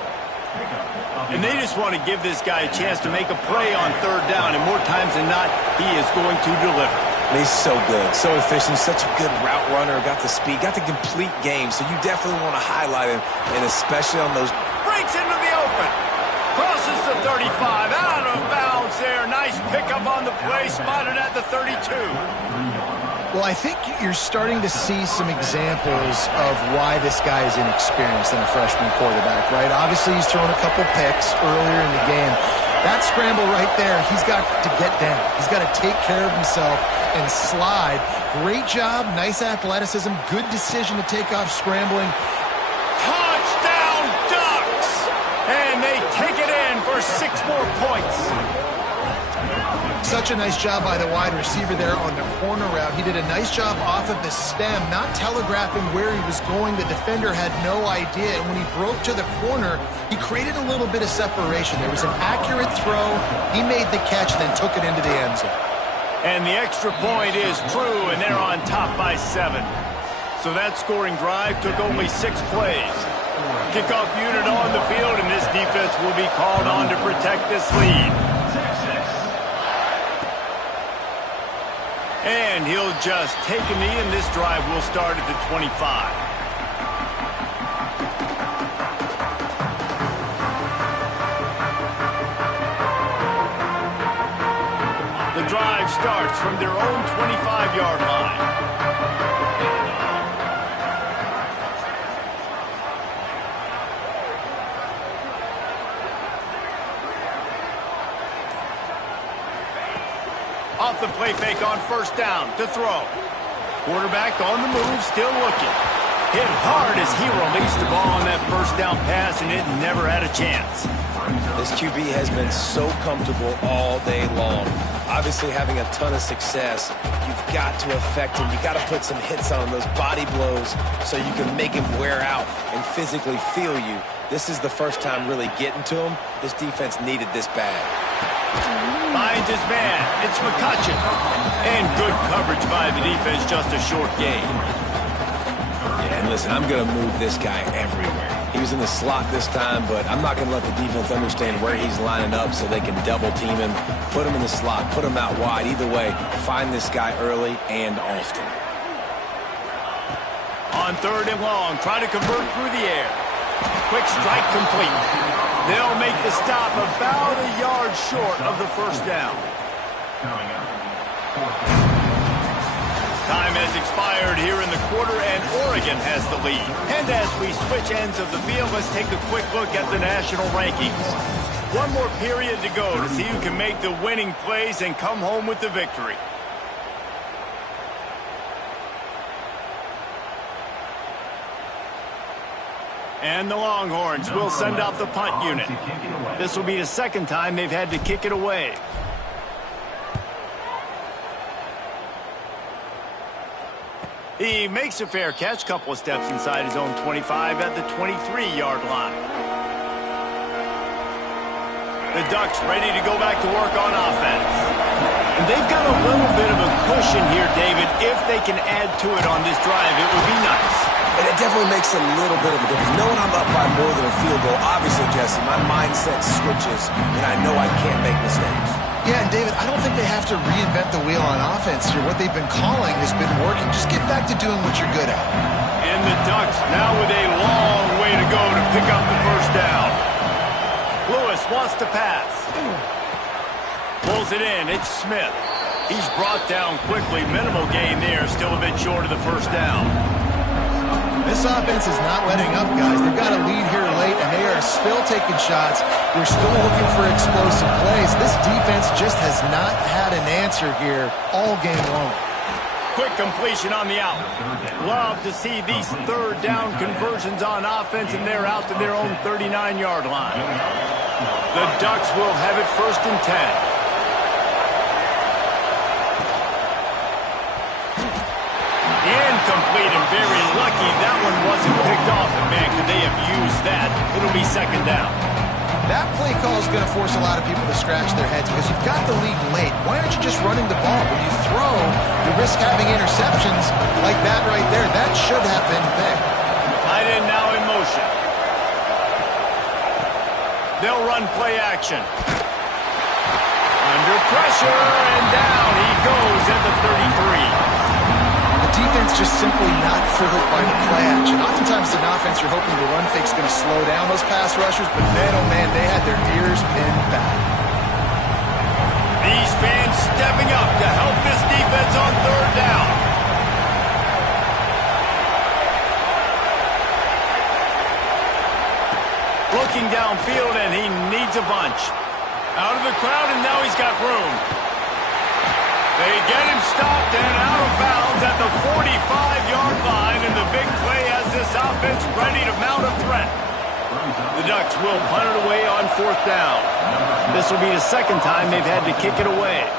And they just want to give this guy a chance to make a play on third down, and more times than not, he is going to deliver. He's so good, so efficient, such a good route runner, got the speed, got the complete game, so you definitely want to highlight him, and especially on those. Breaks into the open. Crosses the 35, out of bounds there. Nice pickup on the play, spotted at the 32. Well, I think you're starting to see some examples of why this guy is inexperienced in a freshman quarterback, right? Obviously, he's thrown a couple picks earlier in the game. That scramble right there, he's got to get down. He's got to take care of himself and slide. Great job, nice athleticism, good decision to take off scrambling. Touchdown, Ducks! And they take it in for 6 more points. Such a nice job by the wide receiver there on the corner route. He did a nice job off of the stem, not telegraphing where he was going. The defender had no idea. And when he broke to the corner, he created a little bit of separation. There was an accurate throw. He made the catch, then took it into the end zone. And the extra point is true, and they're on top by 7. So that scoring drive took only 6 plays. Kickoff unit on the field, and this defense will be called on to protect this lead. And he'll just take a knee, and this drive will start at the 25. The drive starts from their own 25-yard line. Off the play fake on first down to throw. Quarterback on the move, still looking. Hit hard as he released the ball on that first down pass, and it never had a chance. This QB has been so comfortable all day long. Obviously having a ton of success. You've got to affect him. You've got to put some hits on him, those body blows, so you can make him wear out and physically feel you. This is the first time really getting to him. This defense needed this bad. Finds his man. It's McCutcheon. And good coverage by the defense, just a short gain. Yeah, and listen, I'm going to move this guy everywhere. He was in the slot this time, but I'm not going to let the defense understand where he's lining up so they can double team him, put him in the slot, put him out wide. Either way, find this guy early and often. On 3rd and long, try to convert through the air. Quick strike complete. They'll make the stop about a yard short of the first down. Time has expired here in the quarter, and Oregon has the lead. And as we switch ends of the field, let's take a quick look at the national rankings. One more period to go to see who can make the winning plays and come home with the victory. And the Longhorns will send out the punt unit. This will be the second time they've had to kick it away. He makes a fair catch, couple of steps inside his own 25 at the 23-yard line. The Ducks ready to go back to work on offense. And they've got a little bit of a cushion here, David. If they can add to it on this drive, it would be nice. And it definitely makes a little bit of a difference. Knowing I'm up by more than a field goal, obviously, Jesse, my mindset switches, and I know I can't make mistakes. Yeah, and David, I don't think they have to reinvent the wheel on offense here. What they've been calling has been working. Just get back to doing what you're good at. And the Ducks now with a long way to go to pick up the first down. Lewis wants to pass. Pulls it in. It's Smith. He's brought down quickly. Minimal gain there. Still a bit short of the first down. This offense is not letting up, guys. They've got a lead here late, and they are still taking shots. They're still looking for explosive plays. This defense just has not had an answer here all game long. Quick completion on the out. Love to see these third down conversions on offense, and they're out to their own 39-yard line. The Ducks will have it 1st and 10. Incomplete, and very lucky that one wasn't picked off. And man, could they have used that? It'll be 2nd down. That play call is going to force a lot of people to scratch their heads because you've got the lead late. Why aren't you just running the ball? When you throw, you risk having interceptions like that right there. That should have been picked. Tight end now in motion. They'll run play action. Under pressure, and down he goes at the 33. Defense just simply not fooled by the play action. Oftentimes, as an offense, you're hoping the run fake's going to slow down those pass rushers, but man, oh man, they had their ears pinned back. These fans stepping up to help this defense on 3rd down. looking downfield, and he needs a bunch. Out of the crowd, and now he's got room. They get him stopped and out of bounds at the 45-yard line, and the big play has this offense ready to mount a threat. The Ducks will punt it away on 4th down. This will be the second time they've had to kick it away.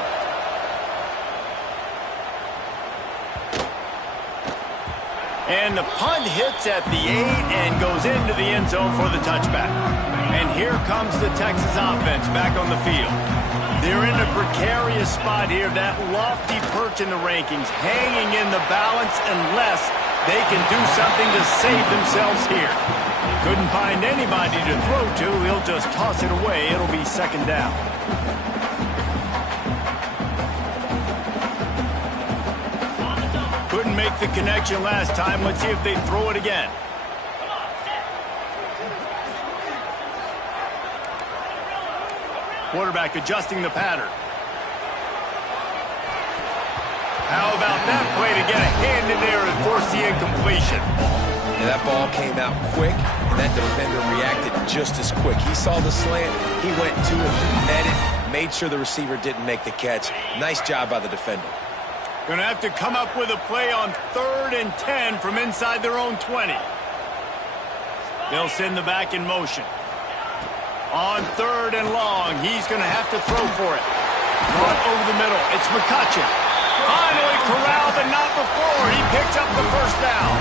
And the punt hits at the 8 and goes into the end zone for the touchback. And here comes the Texas offense back on the field. They're in a precarious spot here, that lofty perch in the rankings, hanging in the balance unless they can do something to save themselves here. Couldn't find anybody to throw to. He'll just toss it away. It'll be 2nd down. Couldn't make the connection last time. Let's see if they throw it again. Quarterback adjusting the pattern. How about that play to get a hand in there and force the incompletion? And that ball came out quick, and that defender reacted just as quick. He saw the slant, he went to it, met it, made sure the receiver didn't make the catch. Nice job by the defender. Gonna have to come up with a play on 3rd and 10 from inside their own 20. They'll send the back in motion. On 3rd and long, he's gonna have to throw for it. Brought over the middle, it's McCutcheon. Finally corralled, but not before. He picks up the 1st down.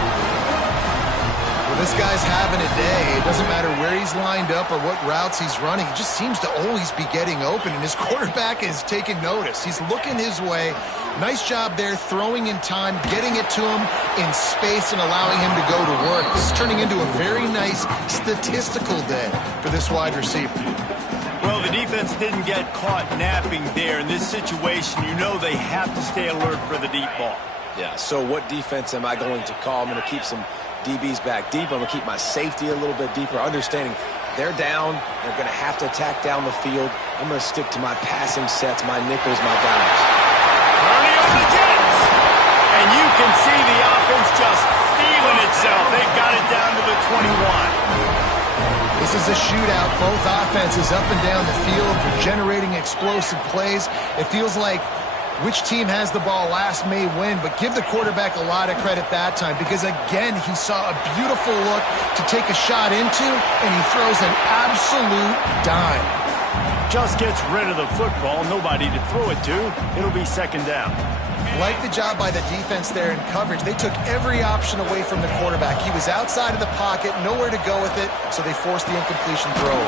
Well, this guy's having a day. It doesn't matter where he's lined up or what routes he's running. He just seems to always be getting open, and his quarterback is taking notice. He's looking his way. Nice job there, throwing in time, getting it to him in space and allowing him to go to work. This is turning into a very nice statistical day for this wide receiver. Well, the defense didn't get caught napping there. In this situation, you know they have to stay alert for the deep ball. Yeah, so what defense am I going to call? I'm going to keep some DBs back deep. I'm going to keep my safety a little bit deeper, understanding they're down. They're going to have to attack down the field. I'm going to stick to my passing sets, my nickels, my dimes. Purdy on the Jets. And you can see the offense just feeling itself. They've got it down to the 21. This is a shootout. Both offenses up and down the field. They're generating explosive plays. It feels like which team has the ball last may win, but give the quarterback a lot of credit that time because, again, he saw a beautiful look to take a shot into, and he throws an absolute dime. Just gets rid of the football. Nobody to throw it to. It'll be 2nd down. Like the job by the defense there in coverage. They took every option away from the quarterback. He was outside of the pocket, nowhere to go with it, so they forced the incompletion throw.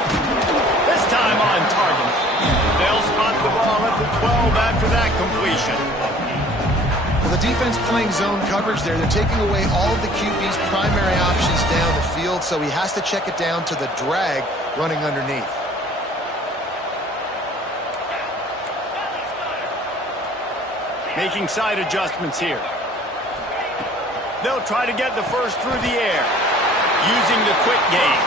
This time on target. They'll spot the ball at the 12 after that completion. Well, the defense playing zone coverage there. They're taking away all of the QB's primary options down the field, so he has to check it down to the drag running underneath. Making side adjustments here. They'll try to get the first through the air, using the quick game.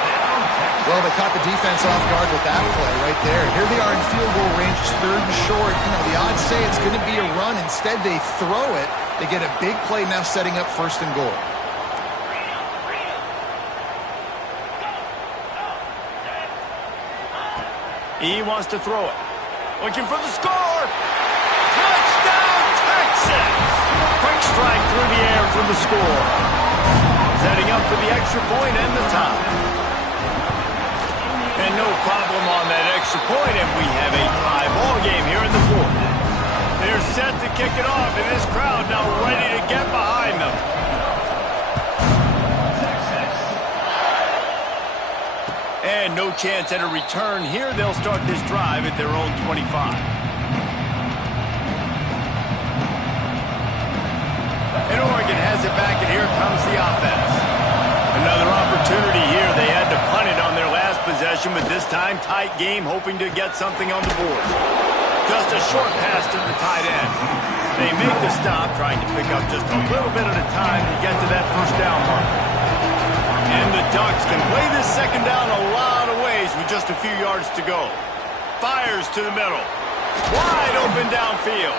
Well, they caught the defense off guard with that play right there. Here they are in field goal range, 3rd and short. You know, the odds say it's going to be a run. Instead, they throw it. They get a big play now setting up 1st and goal. He wants to throw it. Looking for the score. Touchdown, Texas! Quick strike through the air for the score. Setting up for the extra point and the tie. And no problem on that extra point, and we have a tie ball game here in the 4th. They're set to kick it off, and this crowd now ready to get behind them. And no chance at a return here. They'll start this drive at their own 25. And Oregon has it back, and here comes the offense. Another opportunity here. They had to punt it on their last possession, but this time tight game, hoping to get something on the board. Just a short pass to the tight end. They make the stop, trying to pick up just a little bit at a time to get to that 1st down mark. And the Ducks can play this 2nd down a lot of ways with just a few yards to go. Fires to the middle. Wide open downfield.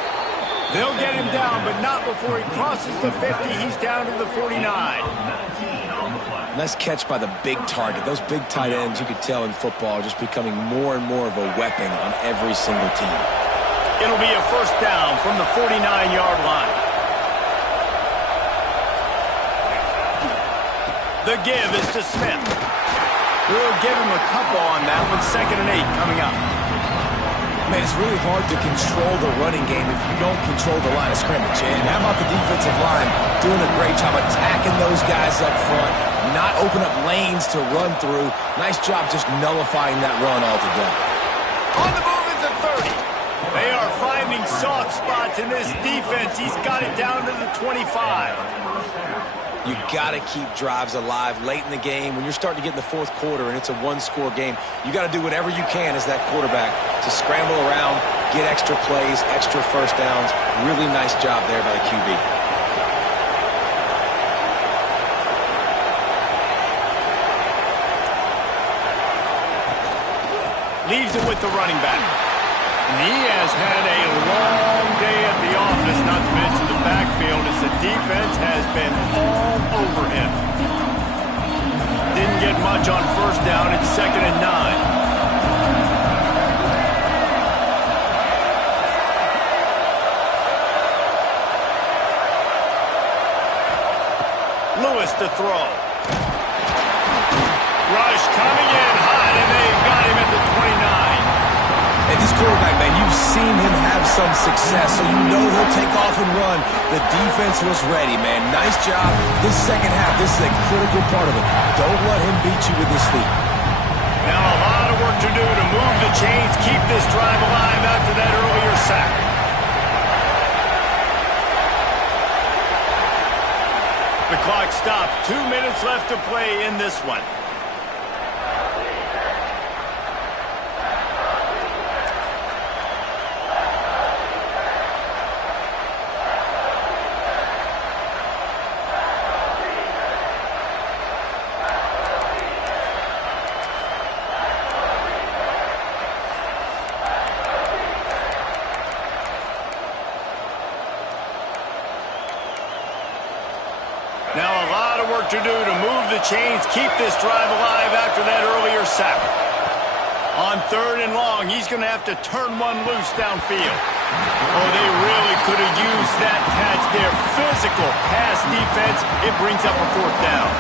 They'll get him down, but not before he crosses the 50. He's down to the 49. Nice catch by the big target. Those big tight ends, you could tell in football, are just becoming more and more of a weapon on every single team. It'll be a first down from the 49-yard line. The give is to Smith. We'll give him a couple on that one. 2nd and 8 coming up. Man, it's really hard to control the running game if you don't control the line of scrimmage. And how about the defensive line doing a great job attacking those guys up front, not open up lanes to run through. Nice job just nullifying that run altogether. On the move is the 30. They are finding soft spots in this defense. He's got it down to the 25. You got to keep drives alive late in the game. When you're starting to get in the fourth quarter and it's a one-score game, you got to do whatever you can as that quarterback to scramble around, get extra plays, extra first downs. Really nice job there by the QB. Leaves it with the running back. And he has had a long day at the office, not to mention the backfield, as the defense has been all over him. Didn't get much on first down. It's 2nd and 9. Lewis to throw. Rush coming in hot, and they've got him at the 29. And this quarterback, man, you've seen him have some success, so you know he'll take off and run. The defense was ready, man. Nice job. This second half, this is a critical part of it. Don't let him beat you with his feet. Now a lot of work to do to move the chains, keep this drive alive after that earlier sack. The clock stops. 2 minutes left to play in this one. Now a lot of work to do to move the chains, keep this drive alive after that earlier sack. On 3rd and long, he's going to have to turn one loose downfield. Oh, they really could have used that catch there. Physical pass defense. It brings up a 4th down.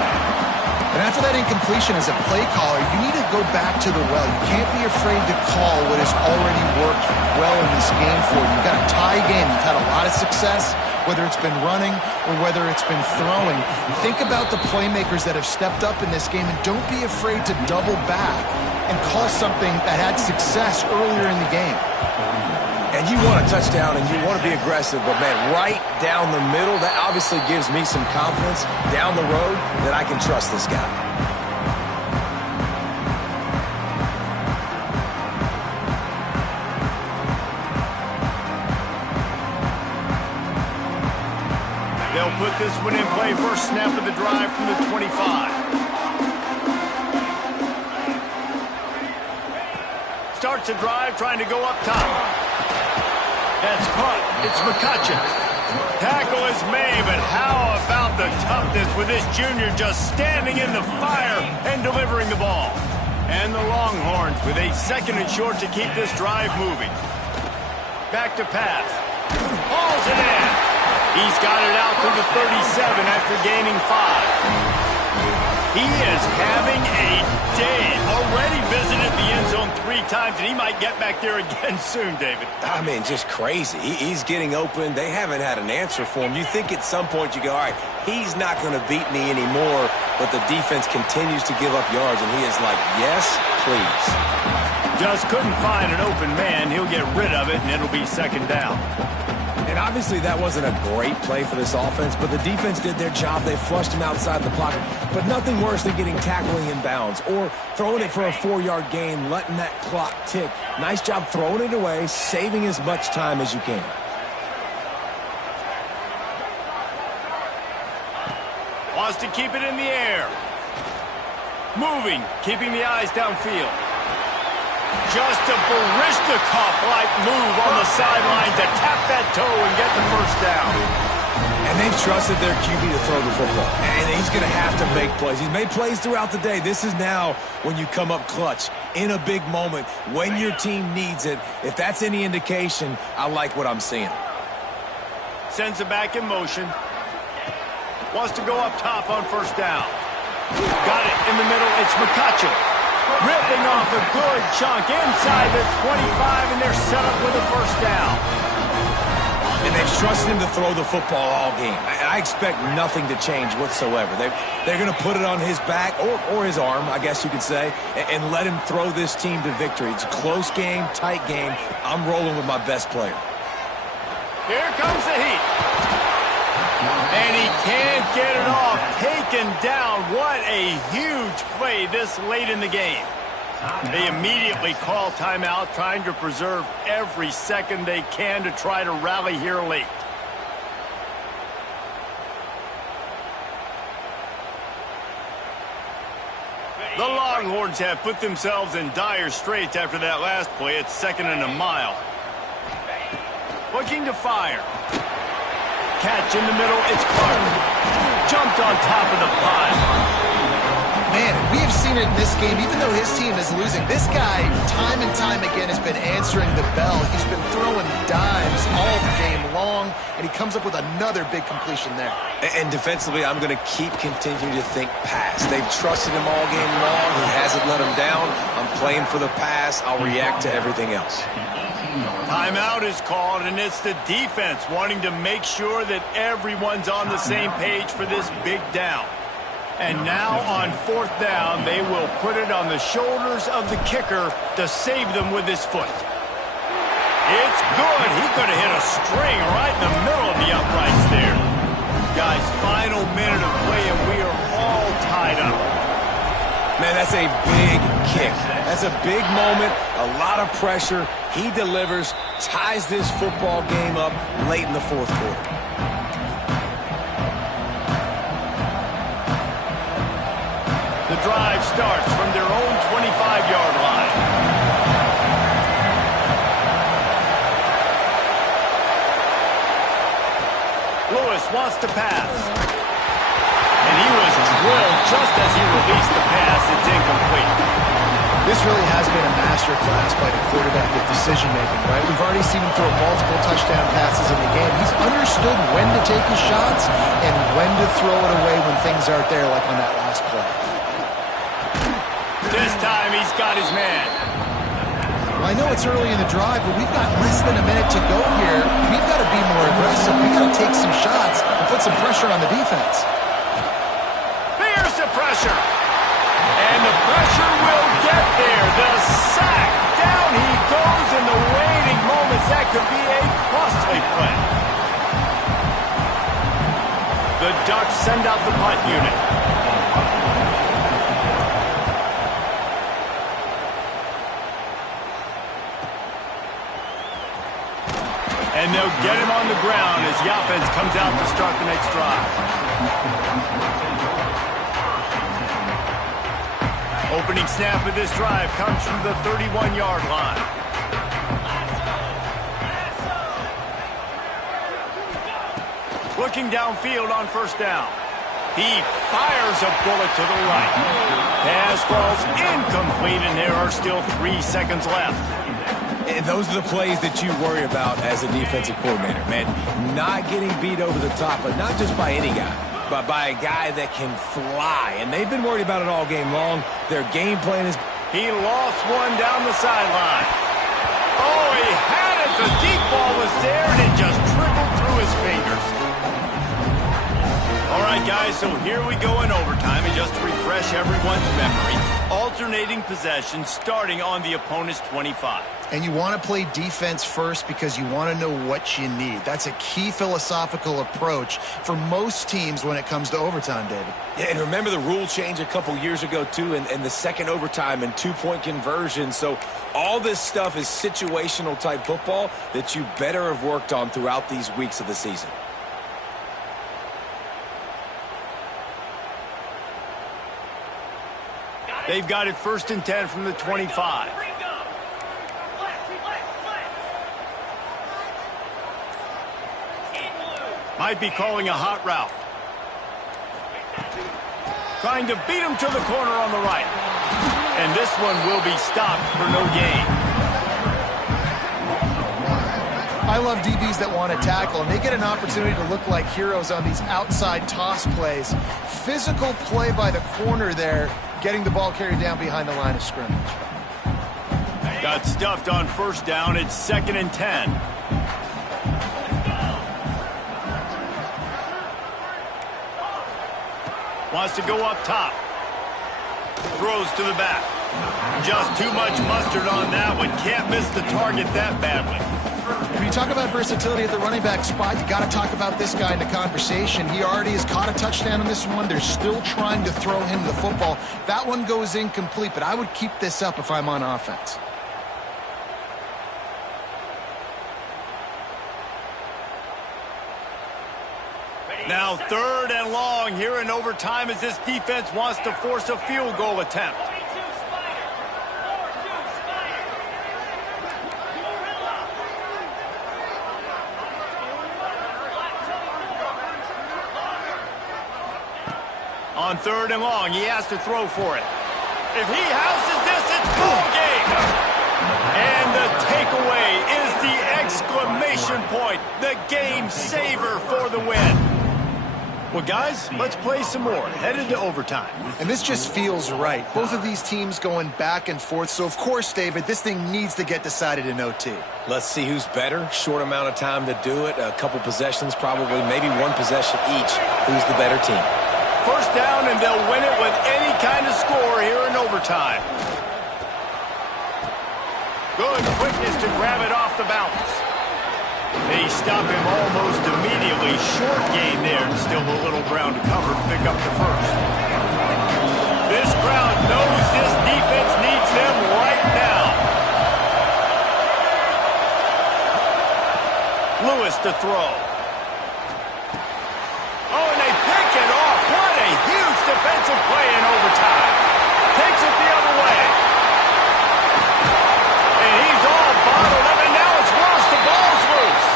And after that incompletion as a play caller, you need to go back to the well. You can't be afraid to call what has already worked well in this game for you. You've got a tie game. You've had a lot of success, whether it's been running or whether it's been throwing. Think about the playmakers that have stepped up in this game, and don't be afraid to double back and call something that had success earlier in the game. And you want a touchdown and you want to be aggressive, but man, right down the middle, that obviously gives me some confidence down the road that I can trust this guy. They'll put this one in play. First snap of the drive from the 25. Starts the drive trying to go up top. That's caught. It's McCutcheon. Tackle is made, but how about the toughness with this junior just standing in the fire and delivering the ball? And the Longhorns with a 2nd and short to keep this drive moving. Back to pass. Hauls it in. He's got it out to the 37 after gaining 5. He is having a day. Already visited the end zone 3 times, and he might get back there again soon, David. I mean, just crazy. He's getting open. They haven't had an answer for him. You think at some point you go, all right, he's not going to beat me anymore, but the defense continues to give up yards, and he is like, yes, please. Just couldn't find an open man. He'll get rid of it, and it'll be 2nd down. And obviously that wasn't a great play for this offense, but the defense did their job. They flushed him outside the pocket. But nothing worse than getting tackling in bounds or throwing it for a 4-yard gain, letting that clock tick. Nice job throwing it away, saving as much time as you can. Wants to keep it in the air. Moving, keeping the eyes downfield. Just a Baryshnikov-like move on the sideline to tap that toe and get the first down. And And they've trusted their QB to throw the football. And he's going to have to make plays. He's made plays throughout the day. This is now when you come up clutch in a big moment when your team needs it. If that's any indication, I like what I'm seeing. Sends it back in motion. Wants to go up top on first down. Got it in the middle. It's McCutcheon. Ripping off a good chunk inside the 25, and they're set up with a first down. And they've trusted him to throw the football all game. I expect nothing to change whatsoever. They're going to put it on his back, or his arm, I guess you could say, and let him throw this team to victory. It's a close game, tight game. I'm rolling with my best player. Here comes the heat. And he can't get it off. Taken down. What a huge play this late in the game. They immediately call timeout, trying to preserve every second they can to try to rally here late. The Longhorns have put themselves in dire straits after that last play. It's 2nd and a mile. Looking to fire. Catch in the middle. It's Clark. Jumped on top of the pile. Man, we have seen it in this game, even though his team is losing. This guy, time and time again, has been answering the bell. He's been throwing dimes all game long, and he comes up with another big completion there. And defensively, I'm going to keep continuing to think pass. They've trusted him all game long. He hasn't let him down. I'm playing for the pass. I'll react to everything else. Timeout is called, and it's the defense wanting to make sure that everyone's on the same page for this big down. And now on 4th down, they will put it on the shoulders of the kicker to save them with his foot. It's good. He could have hit a string right in the middle of the uprights there. Guys, final minute of play, and we are all tied up. Man, that's a big kick. That's a big moment, a lot of pressure. He delivers, ties this football game up late in the 4th quarter. The drive starts from their own 25-yard line. Lewis wants to pass. And he was drilled just as he released the pass. It's incomplete. This really has been a masterclass by the quarterback with decision-making, right? We've already seen him throw multiple touchdown passes in the game. He's understood when to take his shots and when to throw it away when things aren't there, like on that last play. This time he's got his man. Well, I know it's early in the drive, but we've got less than a minute to go here. We've got to be more aggressive. We've got to take some shots and put some pressure on the defense. Here's the pressure. And the pressure will get there. The sack. Down he goes in the waiting moments. That could be a costly play. The Ducks send out the punt unit. And they'll get him on the ground as Yafens comes out to start the next drive. Opening snap of this drive comes from the 31-yard line. Looking downfield on first down. He fires a bullet to the right. Pass falls incomplete, and there are still 3 seconds left. And those are the plays that you worry about as a defensive coordinator, man. Not getting beat over the top, but not just by any guy, but by a guy that can fly. And they've been worried about it all game long. Their game plan is... He lost one down the sideline. Oh, he had it. The deep ball was there, and it just trickled through his fingers. All right, guys, so here we go in overtime. And just to refresh everyone's memory, alternating possession starting on the opponent's 25. And you want to play defense first because you want to know what you need. That's a key philosophical approach for most teams when it comes to overtime, David. Yeah, and remember the rule change a couple years ago, too, and the second overtime and two-point conversion. So all this stuff is situational-type football that you better have worked on throughout these weeks of the season. They've got it 1st and 10 from the 25. Might be calling a hot route. Trying to beat him to the corner on the right. And this one will be stopped for no gain. I love DBs that want to tackle, and they get an opportunity to look like heroes on these outside toss plays. Physical play by the corner there, getting the ball carried down behind the line of scrimmage. Got stuffed on first down. It's 2nd and 10. Wants to go up top. Throws to the back. Just too much mustard on that one. Can't miss the target that badly. When you talk about versatility at the running back spot, you got to talk about this guy in the conversation. He already has caught a touchdown on this one. They're still trying to throw him the football. That one goes incomplete, but I would keep this up if I'm on offense. Now 3rd and long here in overtime as this defense wants to force a field goal attempt. On 3rd and long, he has to throw for it. If he houses this, it's ball game. And the takeaway is the exclamation point, the game saver for the win. Well, guys, let's play some more. Headed to overtime. And this just feels right. Both of these teams going back and forth. So, of course, David, this thing needs to get decided in OT. Let's see who's better. Short amount of time to do it. A couple possessions, probably maybe one possession each. Who's the better team? First down, and they'll win it with any kind of score here in overtime. Good quickness to grab it off the bounce. They stop him almost immediately. Short gain there, and still a little ground to cover to pick up the first. This crowd knows this defense needs them right now. Lewis to throw. Oh, and they pick it off. What a huge defensive play in overtime. Takes it the other way. And he's all bottled up, and now it's worse. The ball's loose.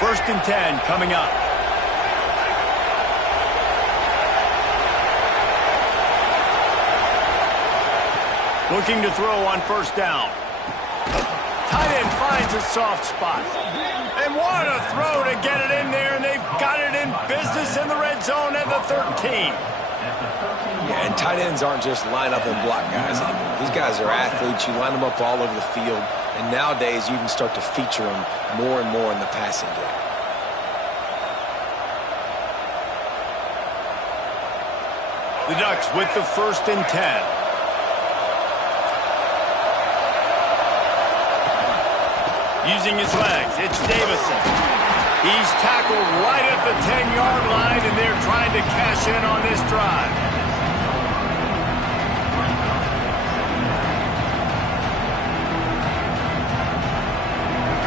First and 10 coming up. Looking to throw on first down. Tight end finds a soft spot. And what a throw to get it in there, and they've got it in business in the red zone at the 13. Yeah, and tight ends aren't just line up and block guys anymore. These guys are athletes. You line them up all over the field, and nowadays you can start to feature them more and more in the passing game. The Ducks with the first and 10. Using his legs, it's Davison. He's tackled right at the 10-yard line, and they're trying to cash in on this drive.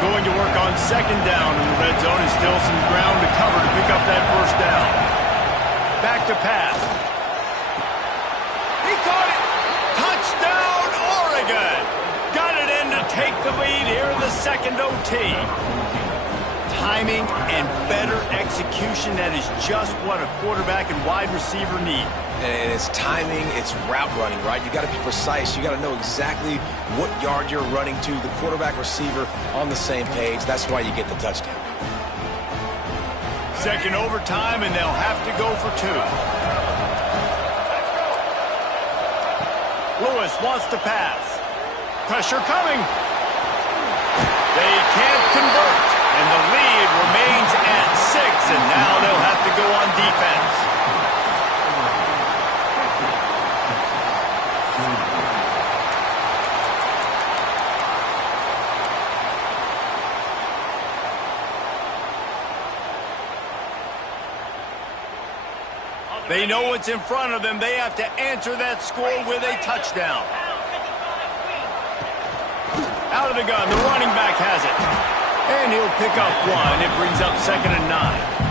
Going to work on second down in the red zone, and still some ground to cover to pick up that first down. Back to pass. He caught it. Touchdown, Oregon. Got it in to take the lead here in the second OT. Timing and better execution, that is just what a quarterback and wide receiver need. And it's timing, it's route running, right? You got to be precise. You got to know exactly what yard you're running to. The quarterback receiver on the same page. That's why you get the touchdown. Second overtime, and they'll have to go for two. Lewis wants to pass. Pressure coming. They can't convert, and the lead remains at 6, and now they'll have to go on defense. They know what's in front of them. They have to answer that score with a touchdown. Out of the gun, the running back has it. And he'll pick up one. It brings up second and 9.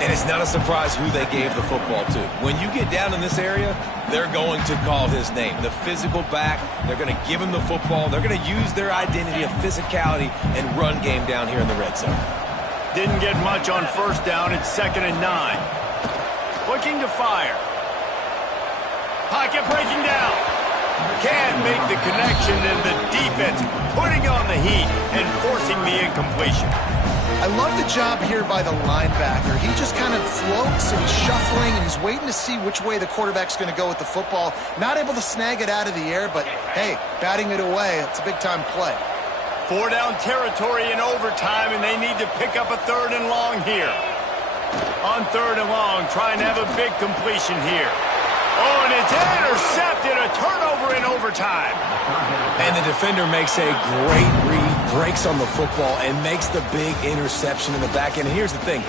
And it's not a surprise who they gave the football to. When you get down in this area, they're going to call his name. The physical back, they're going to give him the football. They're going to use their identity of physicality and run game down here in the red zone. Didn't get much on first down. It's 2nd and 9. Looking to fire. Pocket breaking down. Can't make the connection, and the defense putting on the heat and forcing the incompletion. I love the job here by the linebacker. He just kind of floats and he's shuffling and he's waiting to see which way the quarterback's going to go with the football. Not able to snag it out of the air, but hey, batting it away, it's a big-time play. 4-down territory in overtime, and they need to pick up a 3rd and long here. On 3rd and long, trying to have a big completion here. Oh, and it's intercepted, a turnover in overtime. And the defender makes a great read, breaks on the football, and makes the big interception in the back end. And here's the thing.